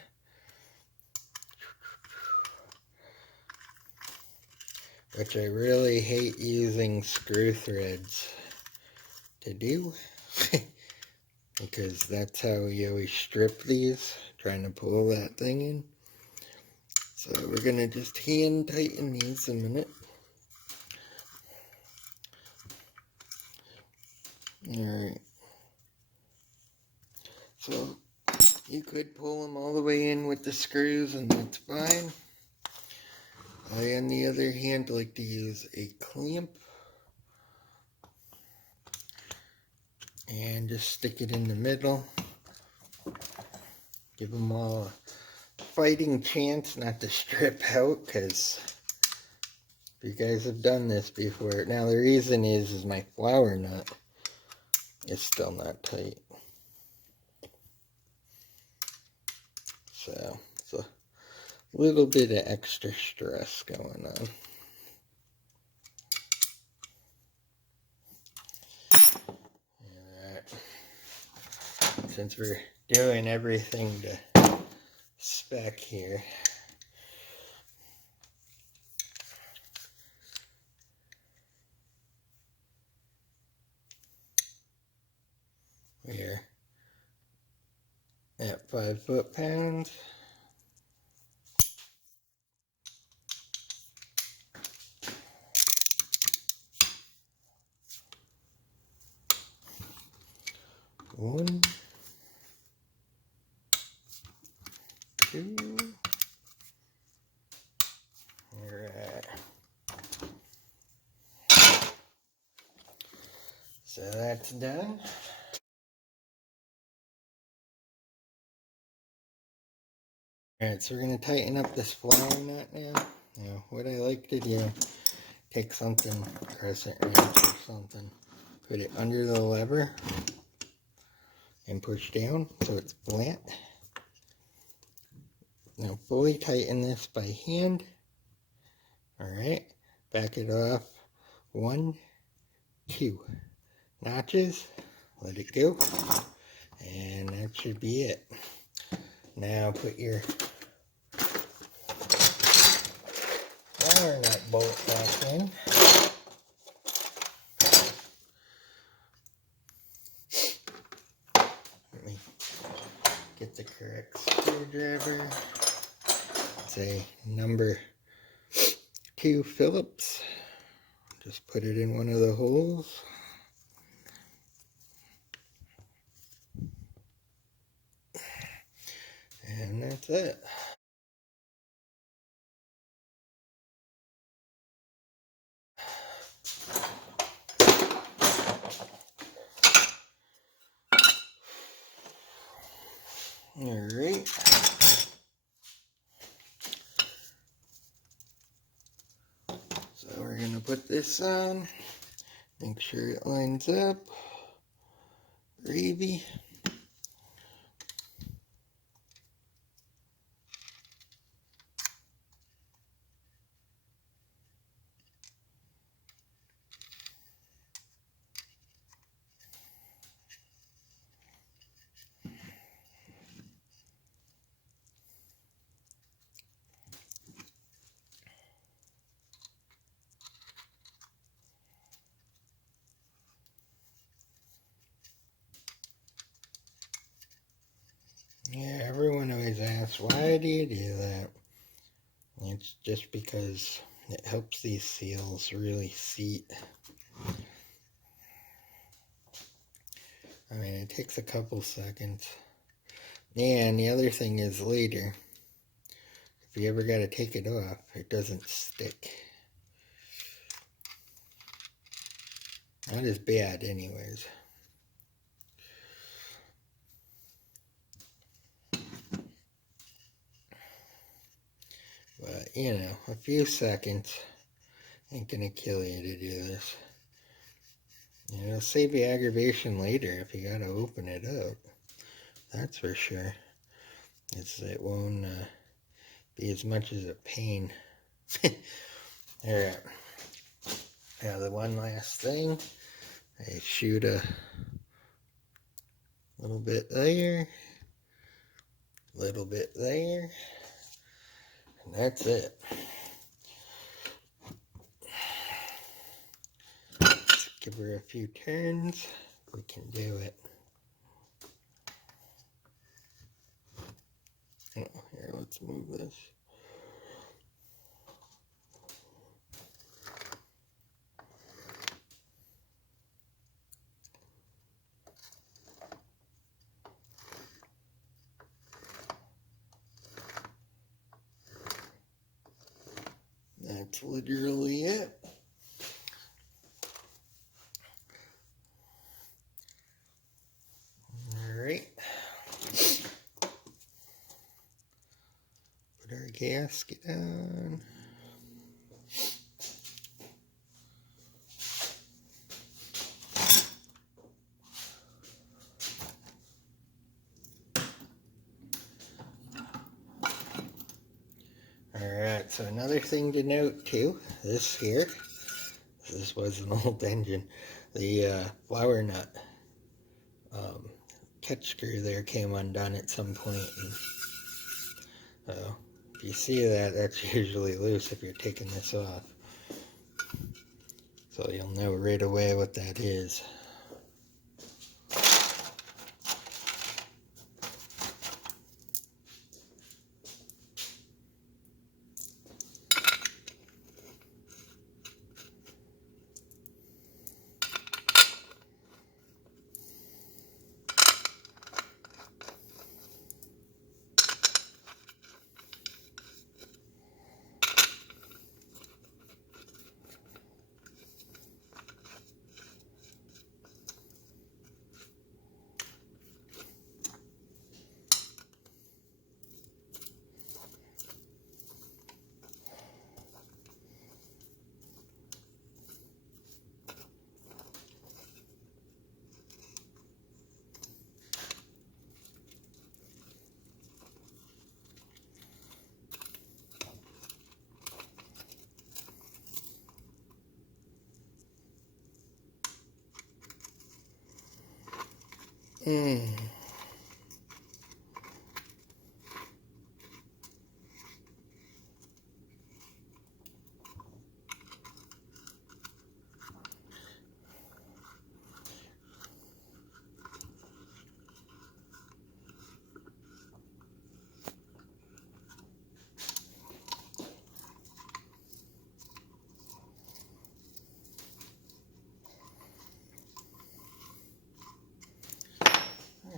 Which I really hate using screw threads to do. Because that's how we always strip these, trying to pull that thing in. So we're going to just hand tighten these a minute. Alright. So you could pull them all the way in with the screws and that's fine. I, on the other hand, like to use a clamp. And just stick it in the middle. Give them all a fighting chance not to strip out, because you guys have done this before. Now the reason is my flour nut is still not tight. So it's a little bit of extra stress going on. Alright. Since we're doing everything to spec here, we're at 5 foot-pounds. One, two. Alright. So that's done. Alright, so we're going to tighten up this flour nut now. Now, what I like to do, take something, crescent wrench or something, put it under the lever, and push down so it's flat. Now fully tighten this by hand. Alright, back it off. 1, 2 notches. Let it go. And that should be it. Now put your flour nut bolt back in. Let me get the correct screwdriver. It's a number 2 Phillips. Just put it in one of the holes. And that's it. Alright. So we're going to put this on. Make sure it lines up. Gravy. Yeah, everyone always asks, why do you do that? It's just because it helps these seals really seat. I mean, it takes a couple seconds. And the other thing is later, if you ever got to take it off, it doesn't stick. Not as bad anyways. you know, a few seconds ain't gonna kill you to do this. You know, it'll save you aggravation later if you gotta open it up. That's for sure. It won't be as much as a pain. Alright. Now the one last thing. I shoot a little bit there. Little bit there. And that's it. Let's give her a few turns. We can do it. Oh, here, let's move this. That's literally it. Alright. Put our gasket on. Alright, so another thing to note too, this was an old engine. The flower nut catch screw there came undone at some point. And, if you see that, that's usually loose if you're taking this off. So you'll know right away what that is.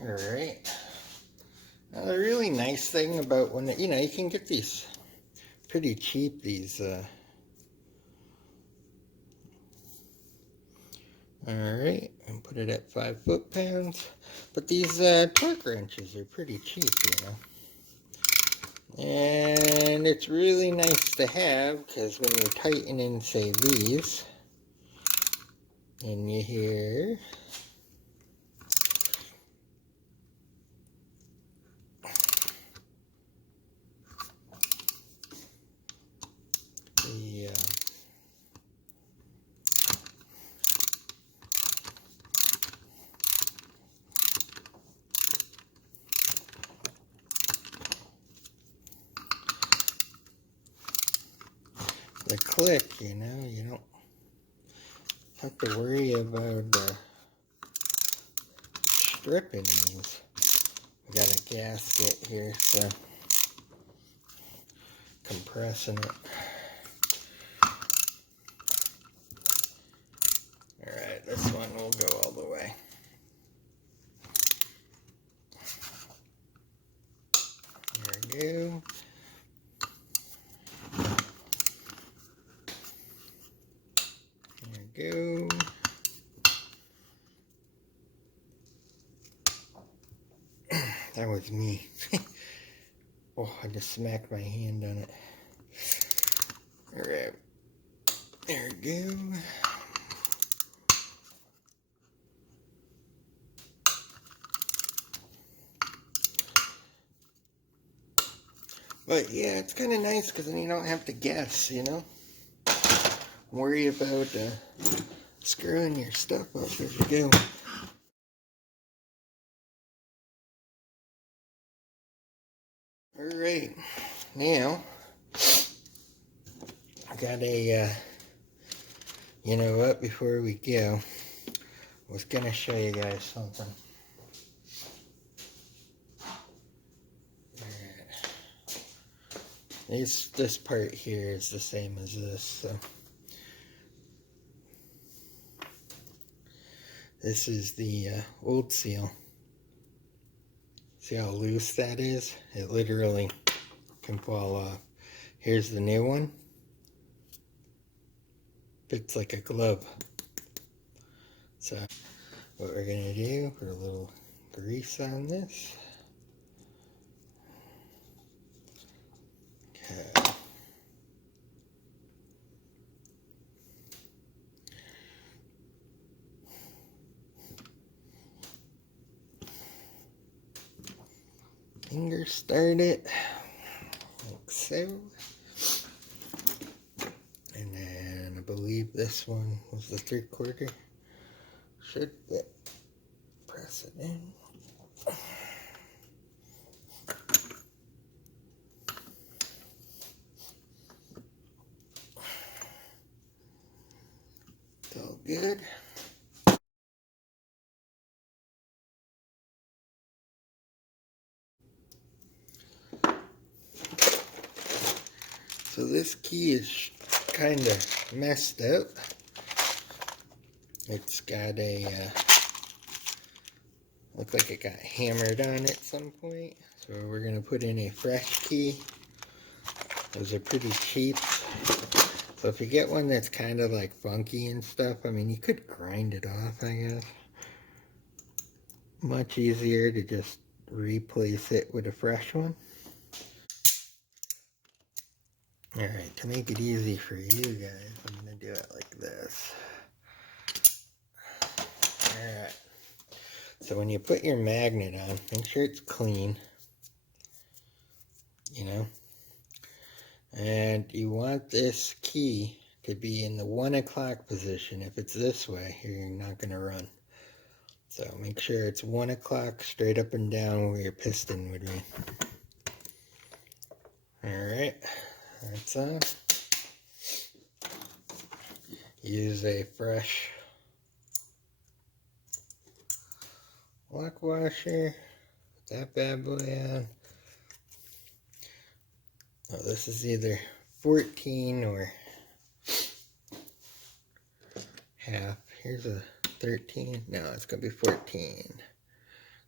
Alright. Now the really nice thing about when, you know, you can get these pretty cheap, these, alright, and put it at 5 foot-pounds. But these torque wrenches are pretty cheap, you know. And it's really nice to have, because when you're tightening, say, these, and you hear the click, you know, you don't have to worry about stripping these. I got a gasket here, so compressing it. Alright, this one will go all the way. There we go. There we go. That was me. Oh, I just smacked my hand on it. Alright, there we go. But yeah, it's kind of nice because then you don't have to guess, you know? Worry about screwing your stuff up as you go. Alright, now I got a, you know what, before we go, I was going to show you guys something. This part here is the same as this, so this is the old seal. See how loose that is? It literally can fall off. Here's the new one. Fits like a glove. So what we're gonna do, put a little grease on this. Okay. Finger start it, like so. And then I believe this one was the 3/4. Should fit. Press it in. It's all good. So this key is kind of messed up. It's got a, looked like it got hammered on at some point. So we're going to put in a fresh key. Those are pretty cheap. So if you get one that's kind of like funky and stuff, I mean, you could grind it off, I guess. Much easier to just replace it with a fresh one. Alright, to make it easy for you guys, I'm going to do it like this. Alright. So when you put your magnet on, make sure it's clean. You know? And you want this key to be in the 1 o'clock position. If it's this way, you're not going to run. So make sure it's 1 o'clock straight up and down where your piston would be. Alright, that's on. Use a fresh lock washer. Put that bad boy on. Oh, this is either 14 or half. Here's a 13. No, it's going to be 14.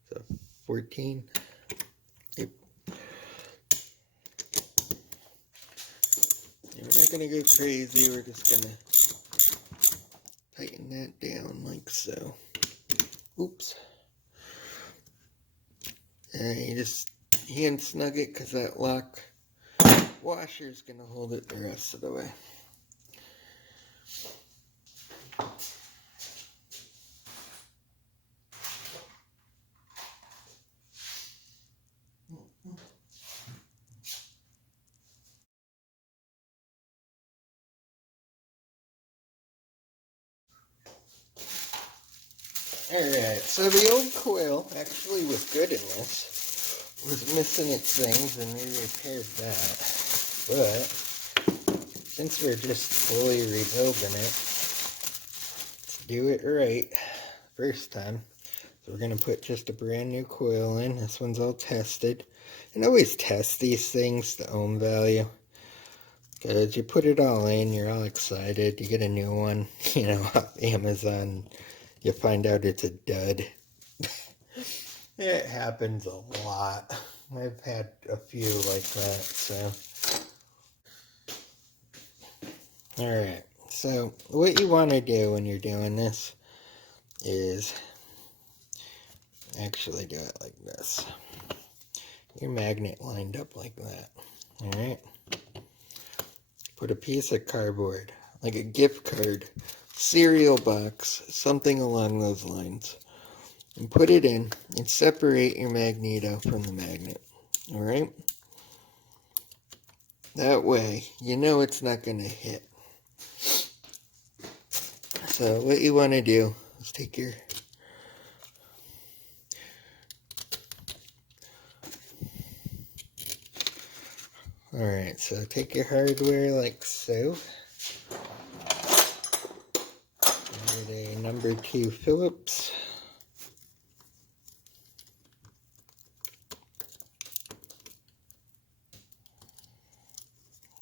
So 14. Yep. And we're not going to go crazy. We're just going to tighten that down like so. Oops. And you just hand snug it because that lock washer is going to hold it the rest of the way. Alright, so the old coil actually was good in this. It was missing its things and we repaired that. But since we're just fully rebuilding it, let's do it right first time. So we're going to put just a brand new coil in. This one's all tested. And always test these things, the ohm value. Because you put it all in, you're all excited. You get a new one, you know, off Amazon. You find out it's a dud. It happens a lot. I've had a few like that, so. Alright, so what you want to do when you're doing this is actually do it like this. Your magnet lined up like that. Alright. put a piece of cardboard, like a gift card, cereal box, something along those lines, and put it in and separate your magneto from the magnet. Alright? That way, you know it's not going to hit. So what you want to do is take your Alright, so take your hardware like so. Get a number 2 Phillips.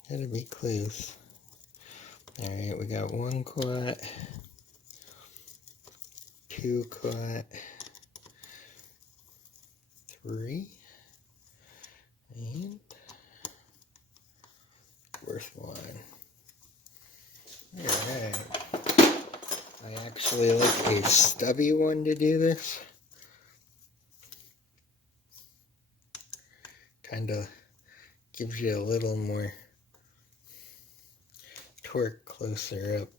Gotta be close. Alright, we got 1 quat, 2 quat, 3, and 4th one. Alright. I actually like a stubby one to do this. Kinda gives you a little more torque closer up.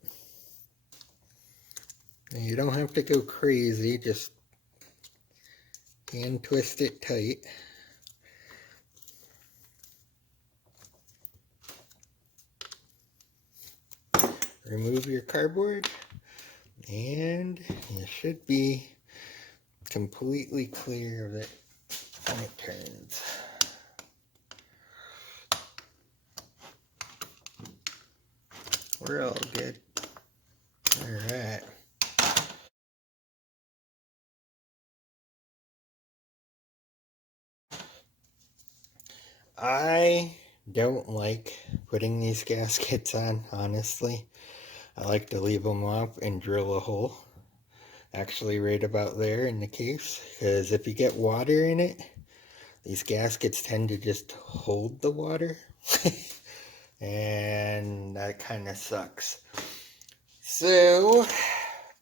Now you don't have to go crazy, just hand twist it tight. Remove your cardboard, and you should be completely clear of it when it turns. We're all good. Alright. I don't like putting these gaskets on, honestly. I like to leave them off and drill a hole. Actually right about there in the case. Because if you get water in it, these gaskets tend to just hold the water. And that kind of sucks. So,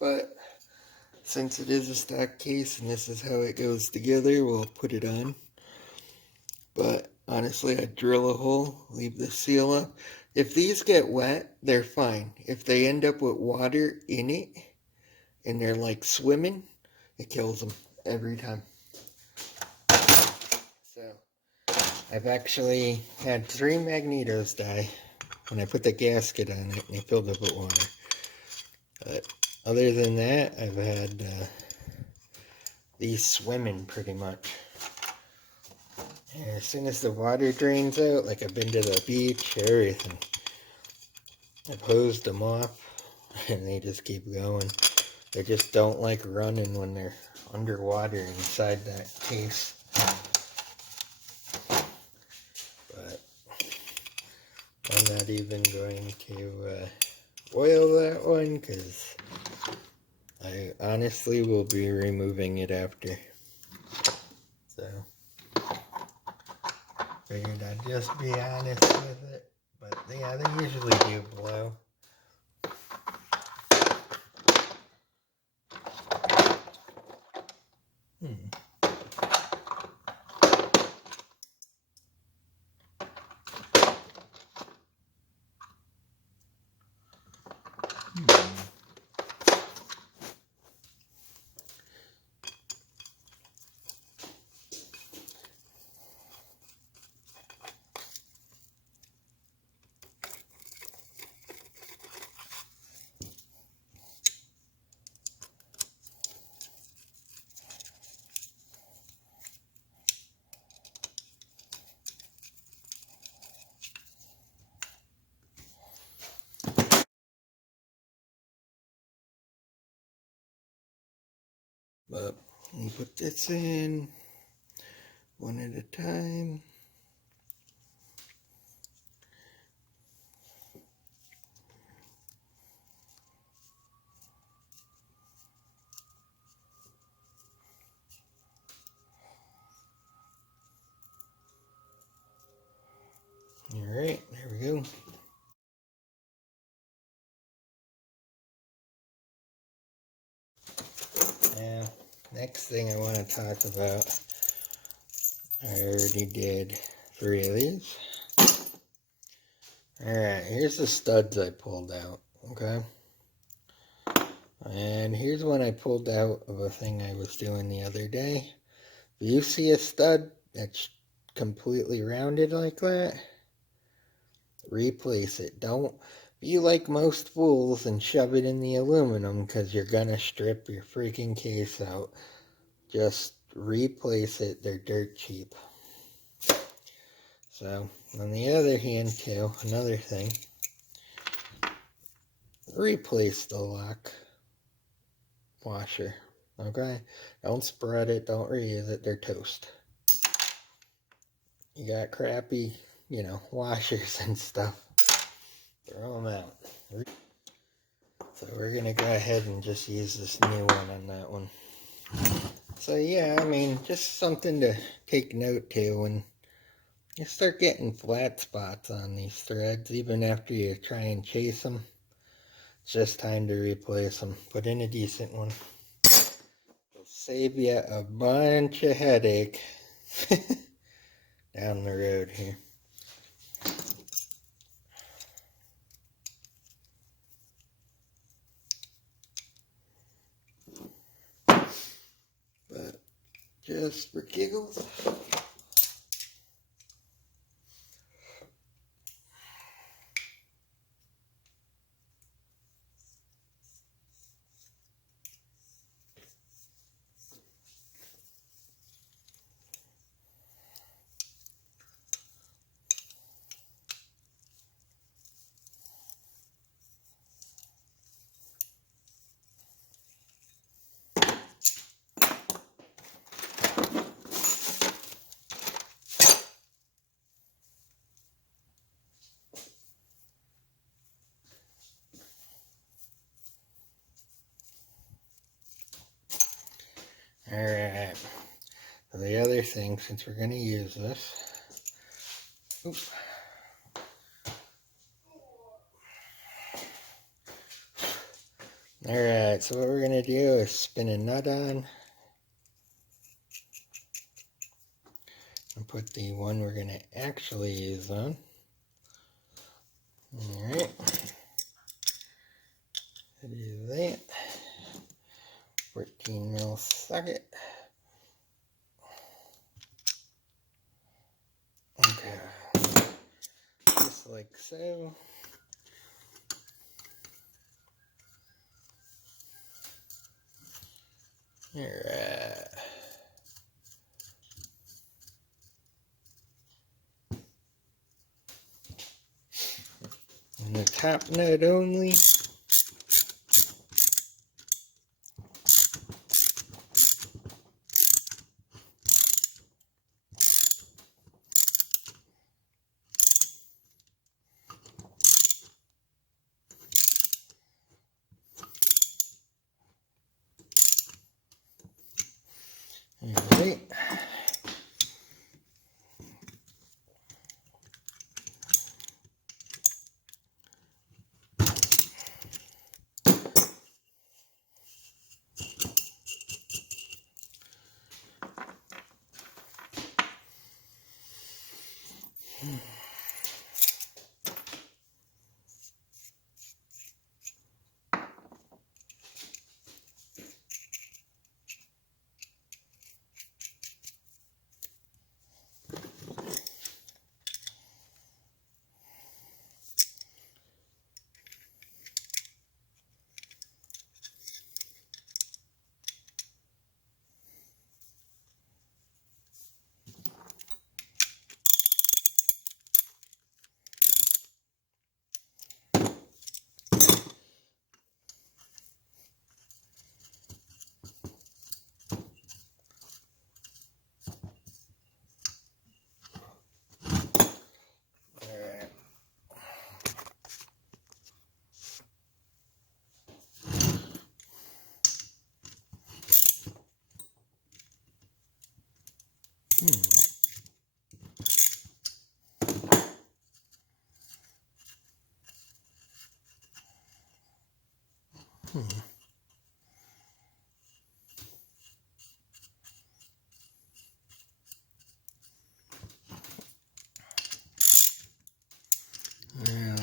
but since it is a stock case and this is how it goes together, we'll put it on. But honestly, I'd drill a hole, leave the seal up. If these get wet, they're fine. If they end up with water in it and they're like swimming, it kills them every time. So I've actually had 3 magnetos die when I put the gasket on it and they filled up with water. But other than that, I've had these swimming pretty much. And as soon as the water drains out, like I've been to the beach, everything, I've hosed them off and they just keep going. They just don't like running when they're underwater inside that case. But I'm not even going to oil that one because I honestly will be removing it after. So figured I'd just be honest with it. But yeah, they usually do blow. But you put this in one at a time. Alright, there we go. Now, next thing I want to talk about, I already did 3 of these. Alright, here's the studs I pulled out, okay? And here's one I pulled out of a thing I was doing the other day. If you see a stud that's completely rounded like that, replace it. Don't be like most fools and shove it in the aluminum because you're gonna strip your freaking case out. Just replace it. They're dirt cheap. So, on the other hand too, another thing, replace the lock washer. Okay? Don't spread it, don't reuse it, they're toast. You got crappy, washers and stuff. Throw them out. So we're gonna go ahead and just use this new one on that one. So yeah, I mean, just something to take note to when you start getting flat spots on these threads, even after you try and chase them. It's just time to replace them. Put in a decent one. It'll save you a bunch of headache down the road here. But just for giggles. Alright, so the other thing, since we're going to use this, oops. Alright, so what we're going to do is spin a nut on and put the one we're going to actually use on. Alright, do that. 14 mil socket. Okay, just like so. Alright. And the top nut only. Alright.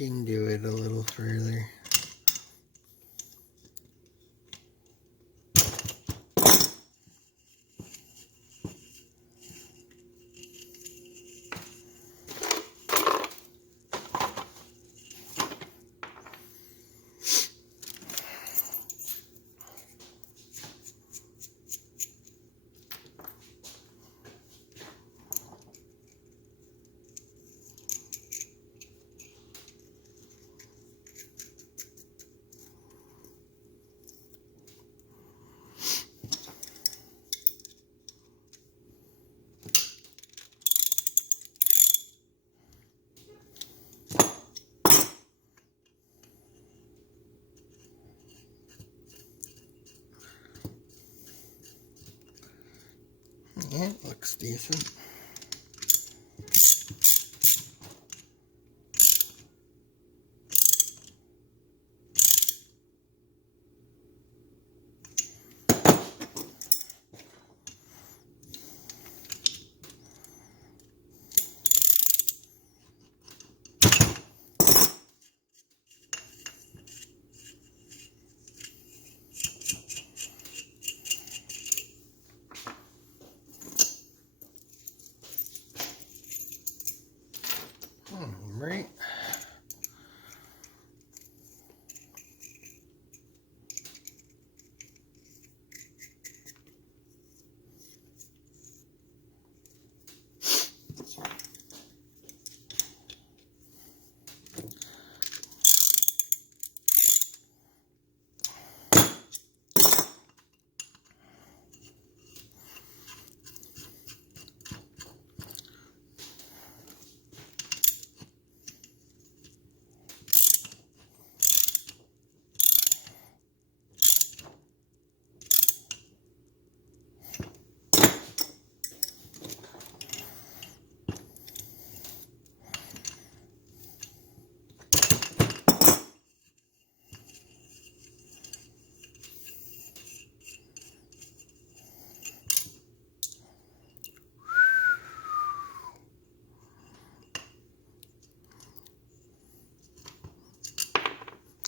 into it a little further. Yeah, it looks decent. Right.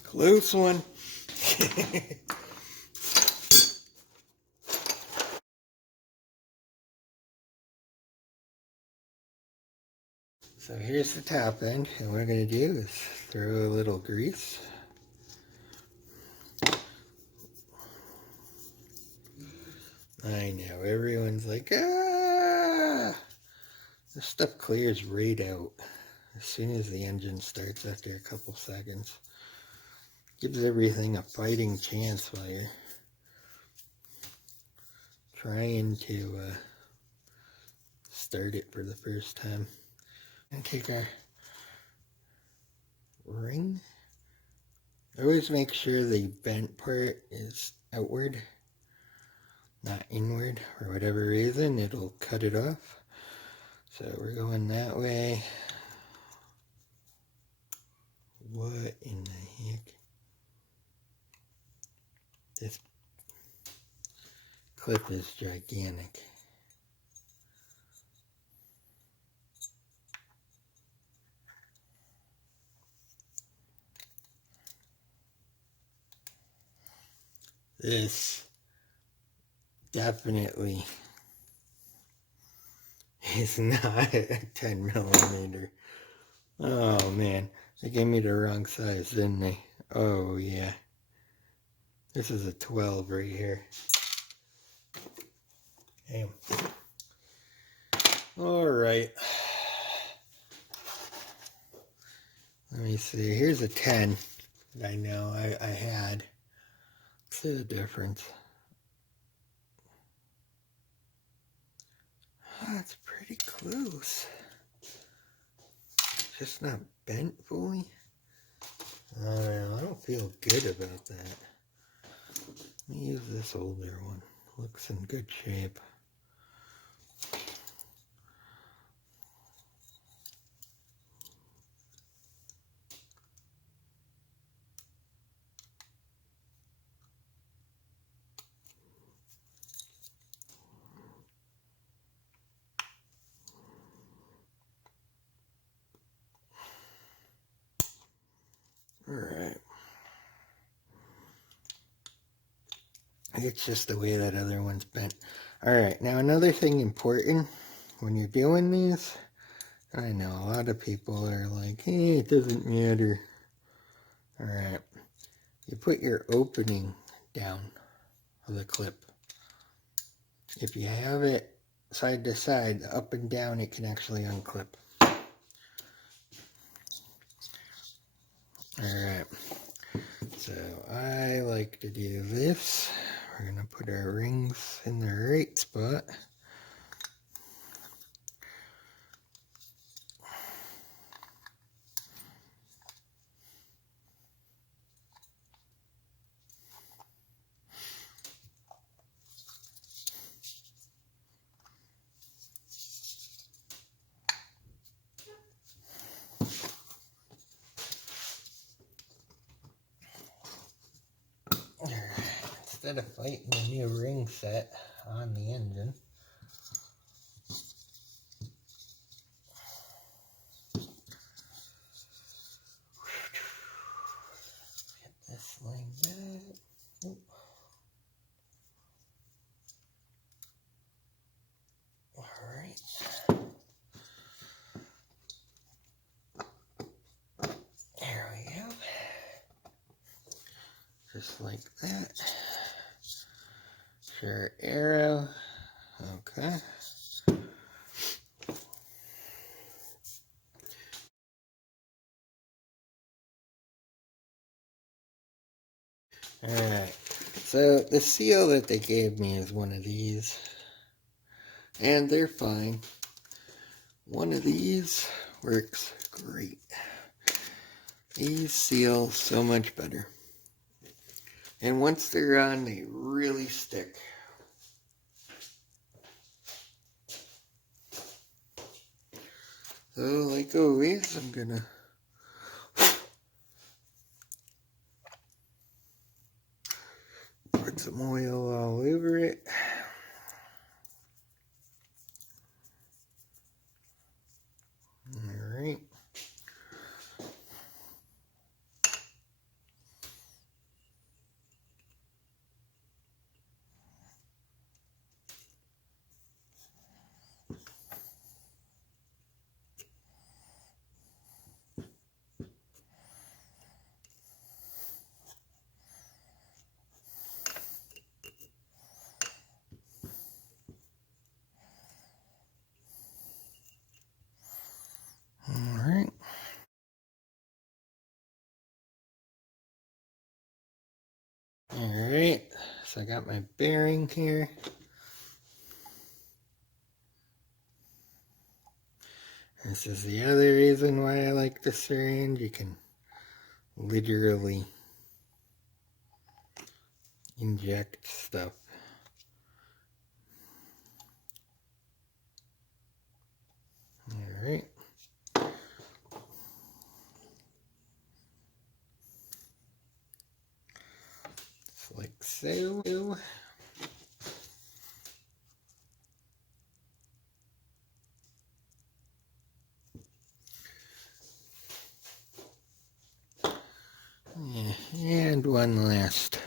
Close one. So here's the top end, and what we're going to do is throw a little grease. I know, everyone's like, ah! This stuff clears right out as soon as the engine starts after a couple seconds. Gives everything a fighting chance while you're trying to start it for the first time. And take our ring. Always make sure the bent part is outward, not inward. For whatever reason, it'll cut it off. So we're going that way. What in the heck? This clip is gigantic. This definitely is not a 10 millimeter. Oh man, they gave me the wrong size, didn't they? Oh yeah. This is a 12 right here. Damn. Alright. Let me see. Here's a 10 that I know I had. What's the difference? Oh, it's pretty close. Just not bent fully. I don't know. I don't feel good about that. Let me use this older one. Looks in good shape. It's just the way that other one's bent. Alright, now another thing important when you're doing these, I know a lot of people are like, hey, it doesn't matter. Alright, you put your opening down of the clip. If you have it side to side, up and down, it can actually unclip. Alright, so I like to do this. We're going to put our rings in the right spot. Instead of fighting the new ring set on the engine, get this like that. Alright. There we go. Just like that. Sure, arrow. Okay. Alright. So the seal that they gave me is one of these. And they're fine. One of these works great. These seal so much better. And once they're on, they really stick. So, like always, I'm gonna put some oil all over it. Alright. Alright. Alright. So I got my bearing here. This is the other reason why I like the syringe. You can literally inject stuff. Alright. Just like so. And one last.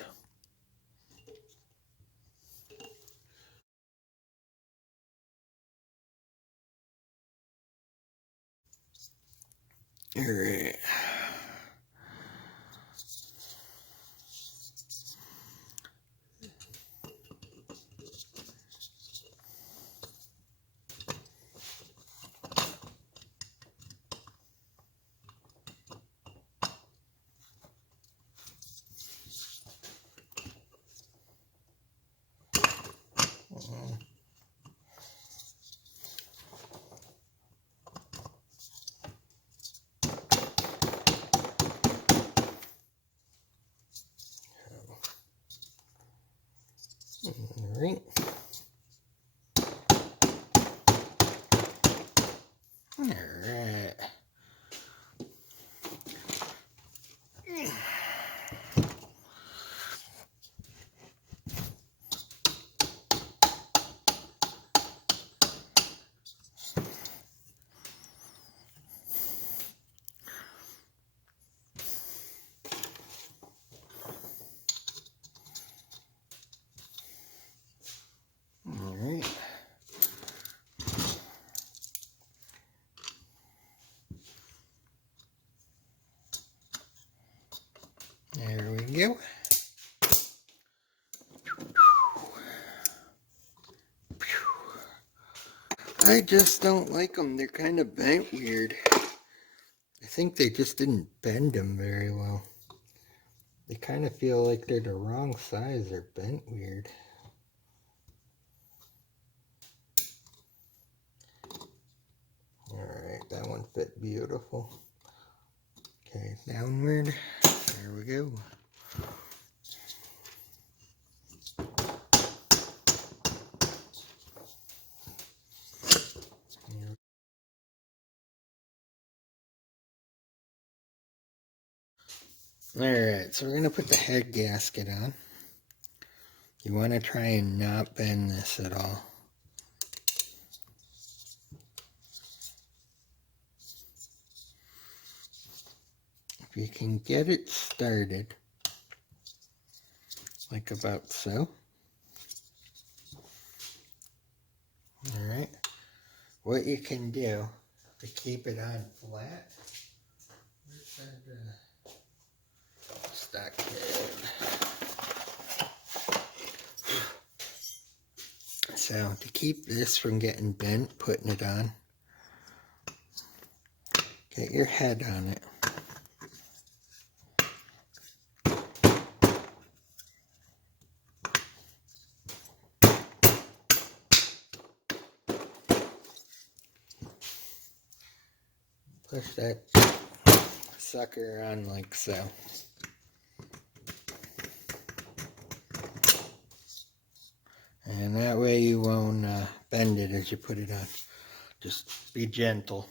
Alright. Alright. Alright. There we go. I just don't like them. They're kind of bent weird. I think they just didn't bend them very well. They kind of feel like they're the wrong size. They're bent weird. Alright, that one fit beautiful. Okay, downward. There we go. Alright, so we're going to put the head gasket on. You want to try and not bend this at all. If you can get it started, like about so. Alright, what you can do to keep it on flat, where's that stock head? So to keep this from getting bent, putting it on, get your head on it. Push that sucker on like so. And that way you won't bend it as you put it on. Just be gentle.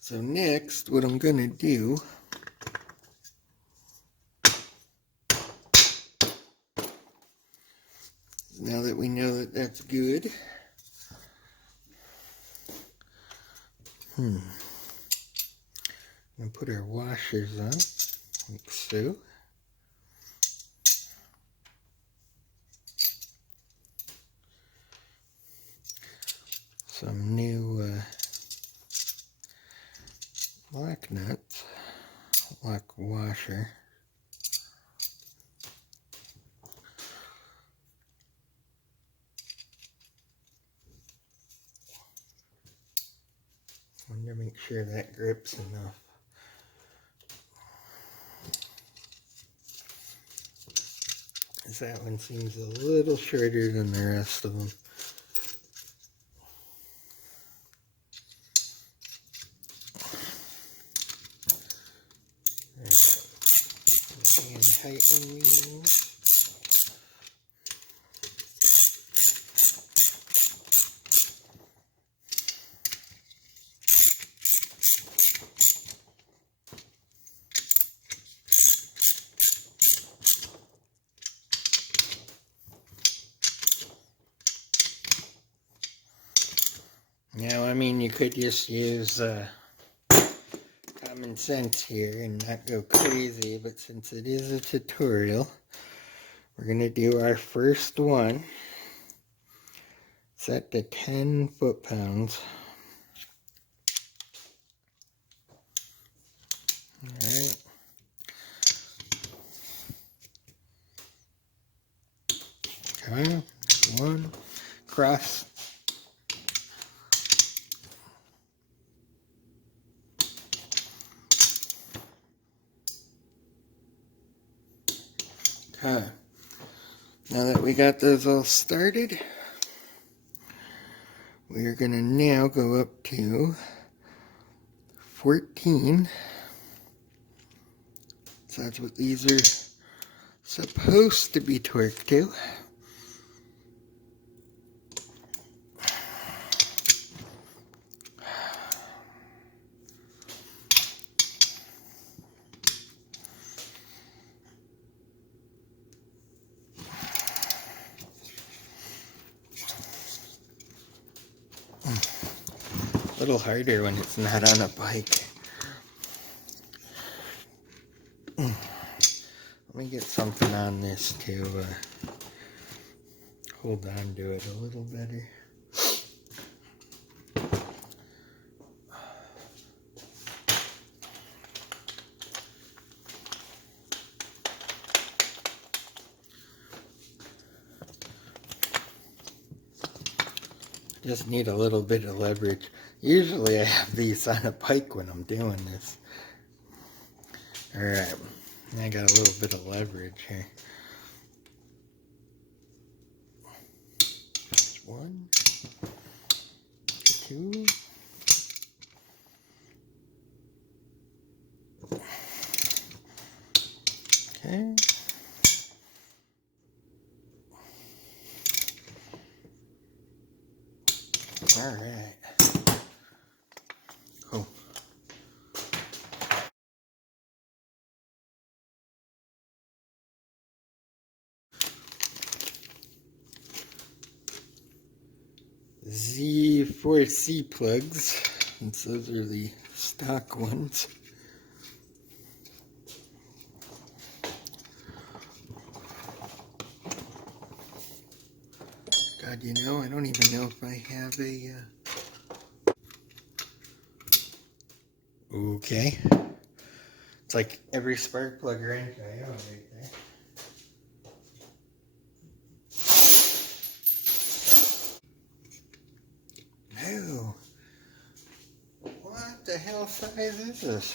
So next, what I'm going to do, now that we know that that's good, I'm going to put our washers on, like so. Some new lock nuts, lock washer. I want to make sure that grips enough. That one seems a little shorter than the rest of them. Hand tighten these. Now, I mean, you could just use common sense here and not go crazy, but since it is a tutorial, we're going to do our first one. Set to 10 foot-pounds. Alright. Okay, one, cross. Okay, now that we got those all started, we're going to now go up to 14. So that's what these are supposed to be torqued to. A little harder when it's not on a bike. Let me get something on this to hold on to it a little better. Just need a little bit of leverage. Usually I have these on a bike when I'm doing this. Alright, I got a little bit of leverage here. One, two. Okay. Alright. Cool. Z4C plugs, since those are the stock ones. God, you know, I don't even know if I have a... Okay. It's like every spark plug wrench I own right there. No. What the hell size is this?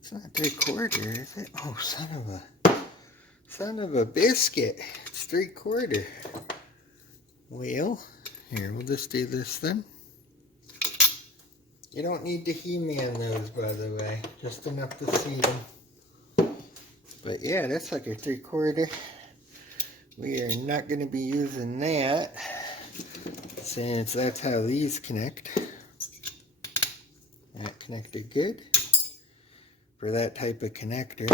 It's not 3/4, is it? Oh, son of a biscuit. It's 3/4. Well, here, we'll just do this then. You don't need to He-Man those, by the way. Just enough to see them. But yeah, that's like a 3/4. We are not going to be using that, since that's how these connect. That connected good for that type of connector.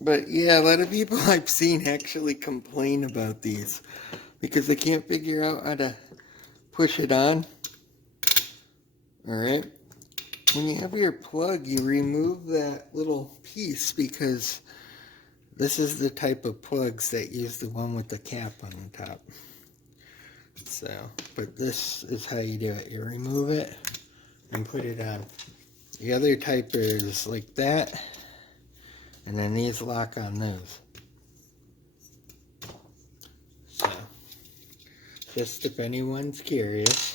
But yeah, a lot of people I've seen actually complain about these because they can't figure out how to push it on. Alright, when you have your plug, you remove that little piece because this is the type of plugs that use the one with the cap on the top. So, but this is how you do it. You remove it and put it on. The other type is like that, and then these lock on those. So, just if anyone's curious.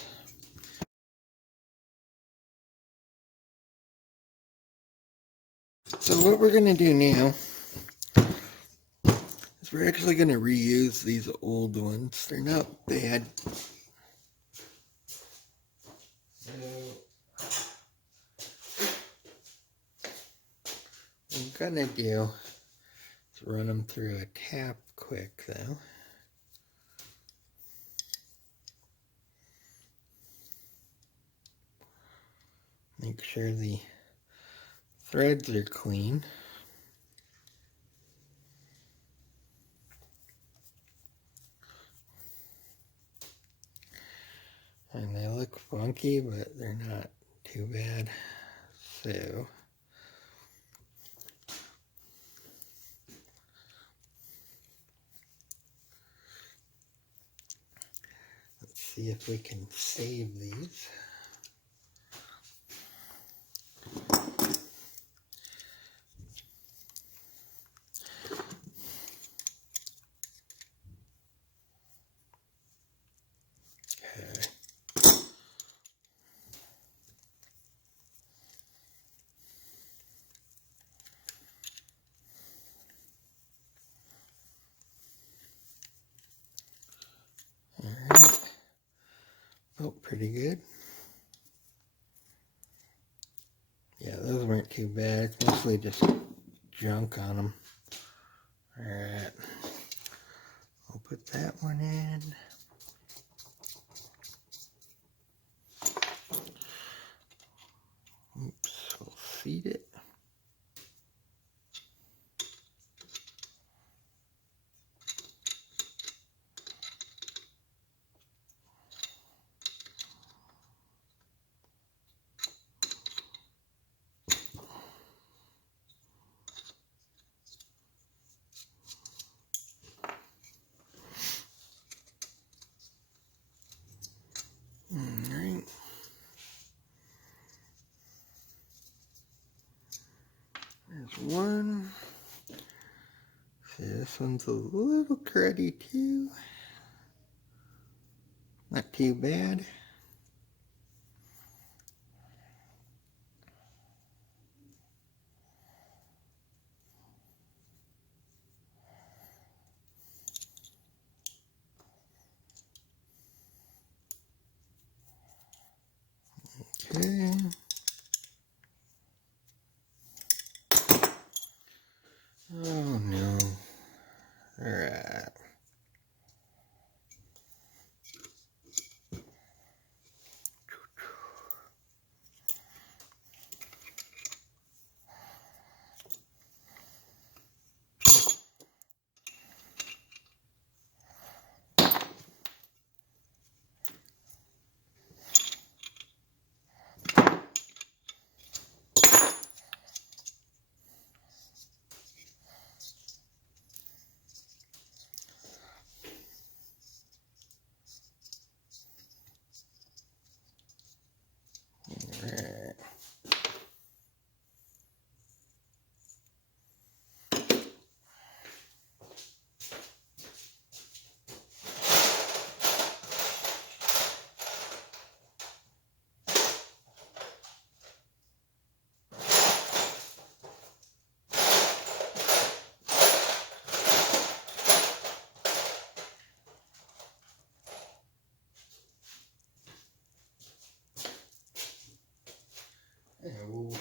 So what we're going to do now is we're actually going to reuse these old ones. They're not bad. So, what I'm going to do is run them through a tap quick though. Make sure the threads are clean. And they look funky, but they're not too bad. So, let's see if we can save these. Okay. Alright. Felt pretty good. Yeah, those weren't too bad. It's mostly just junk on them. Alright. I'll put that one in. Oops, we'll seat it. Alright. There's one. See, this one's a little cruddy too. Not too bad. Okay. Oh no. Alright. Alright. Hello.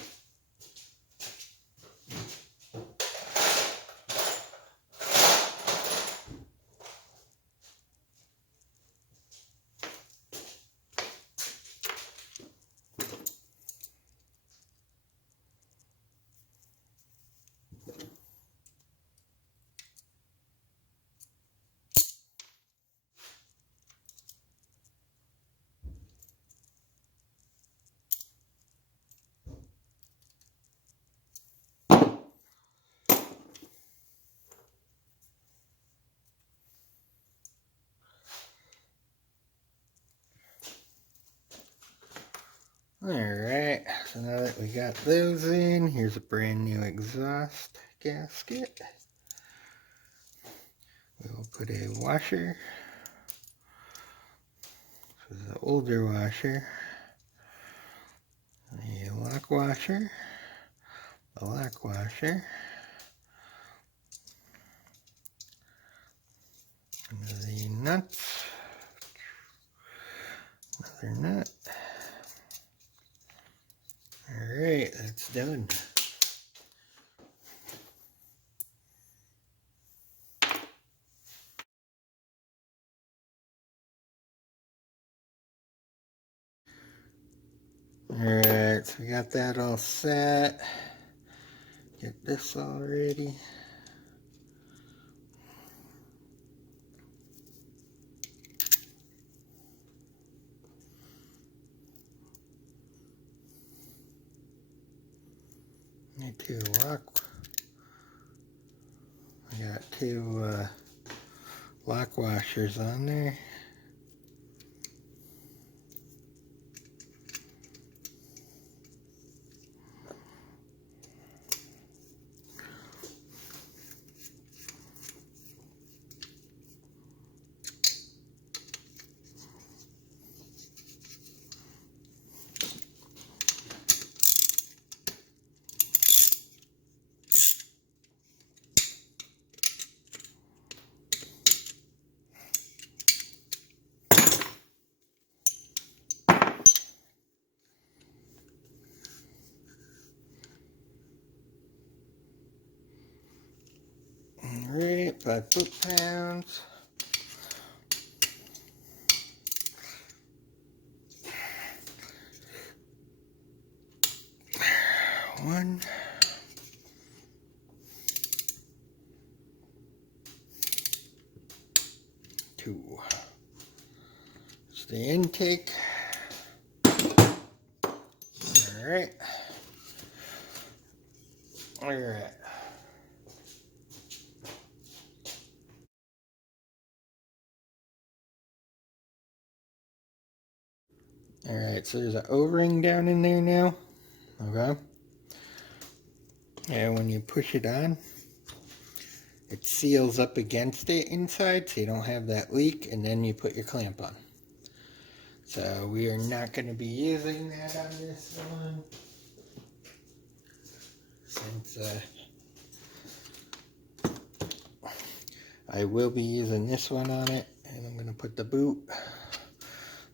Alright, so now that we got those in, here's a brand new exhaust gasket. We will put a washer. This is an older washer. A lock washer. A lock washer. And the nuts. Another nut. Alright, that's done. Alright, so we got that all set. Get this all ready. Need two I got two lock washers on there. Alright, 5 foot-pounds. One. Two. It's the intake. Alright. Alright. Alright, so there's an O-ring down in there now. Okay. And when you push it on, it seals up against it inside so you don't have that leak, and then you put your clamp on. So we are not going to be using that on this one. Since I will be using this one on it. And I'm going to put the boot.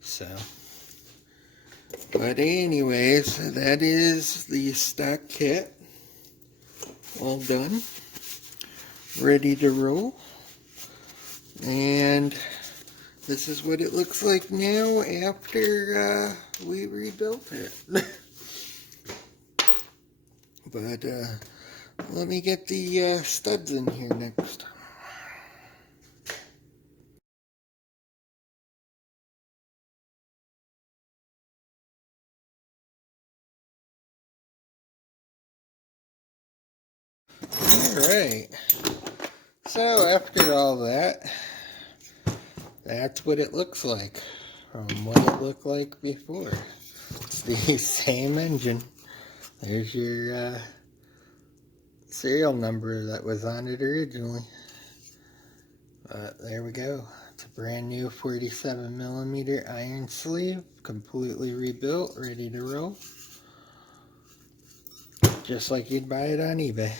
So, but anyways, that is the stock kit. All done. Ready to roll. And this is what it looks like now after we rebuilt it. But let me get the studs in here next. Alright, so after all that, that's what it looks like from what it looked like before. It's the same engine. There's your serial number that was on it originally. But there we go. It's a brand new 47mm iron sleeve, completely rebuilt, ready to roll. Just like you'd buy it on eBay.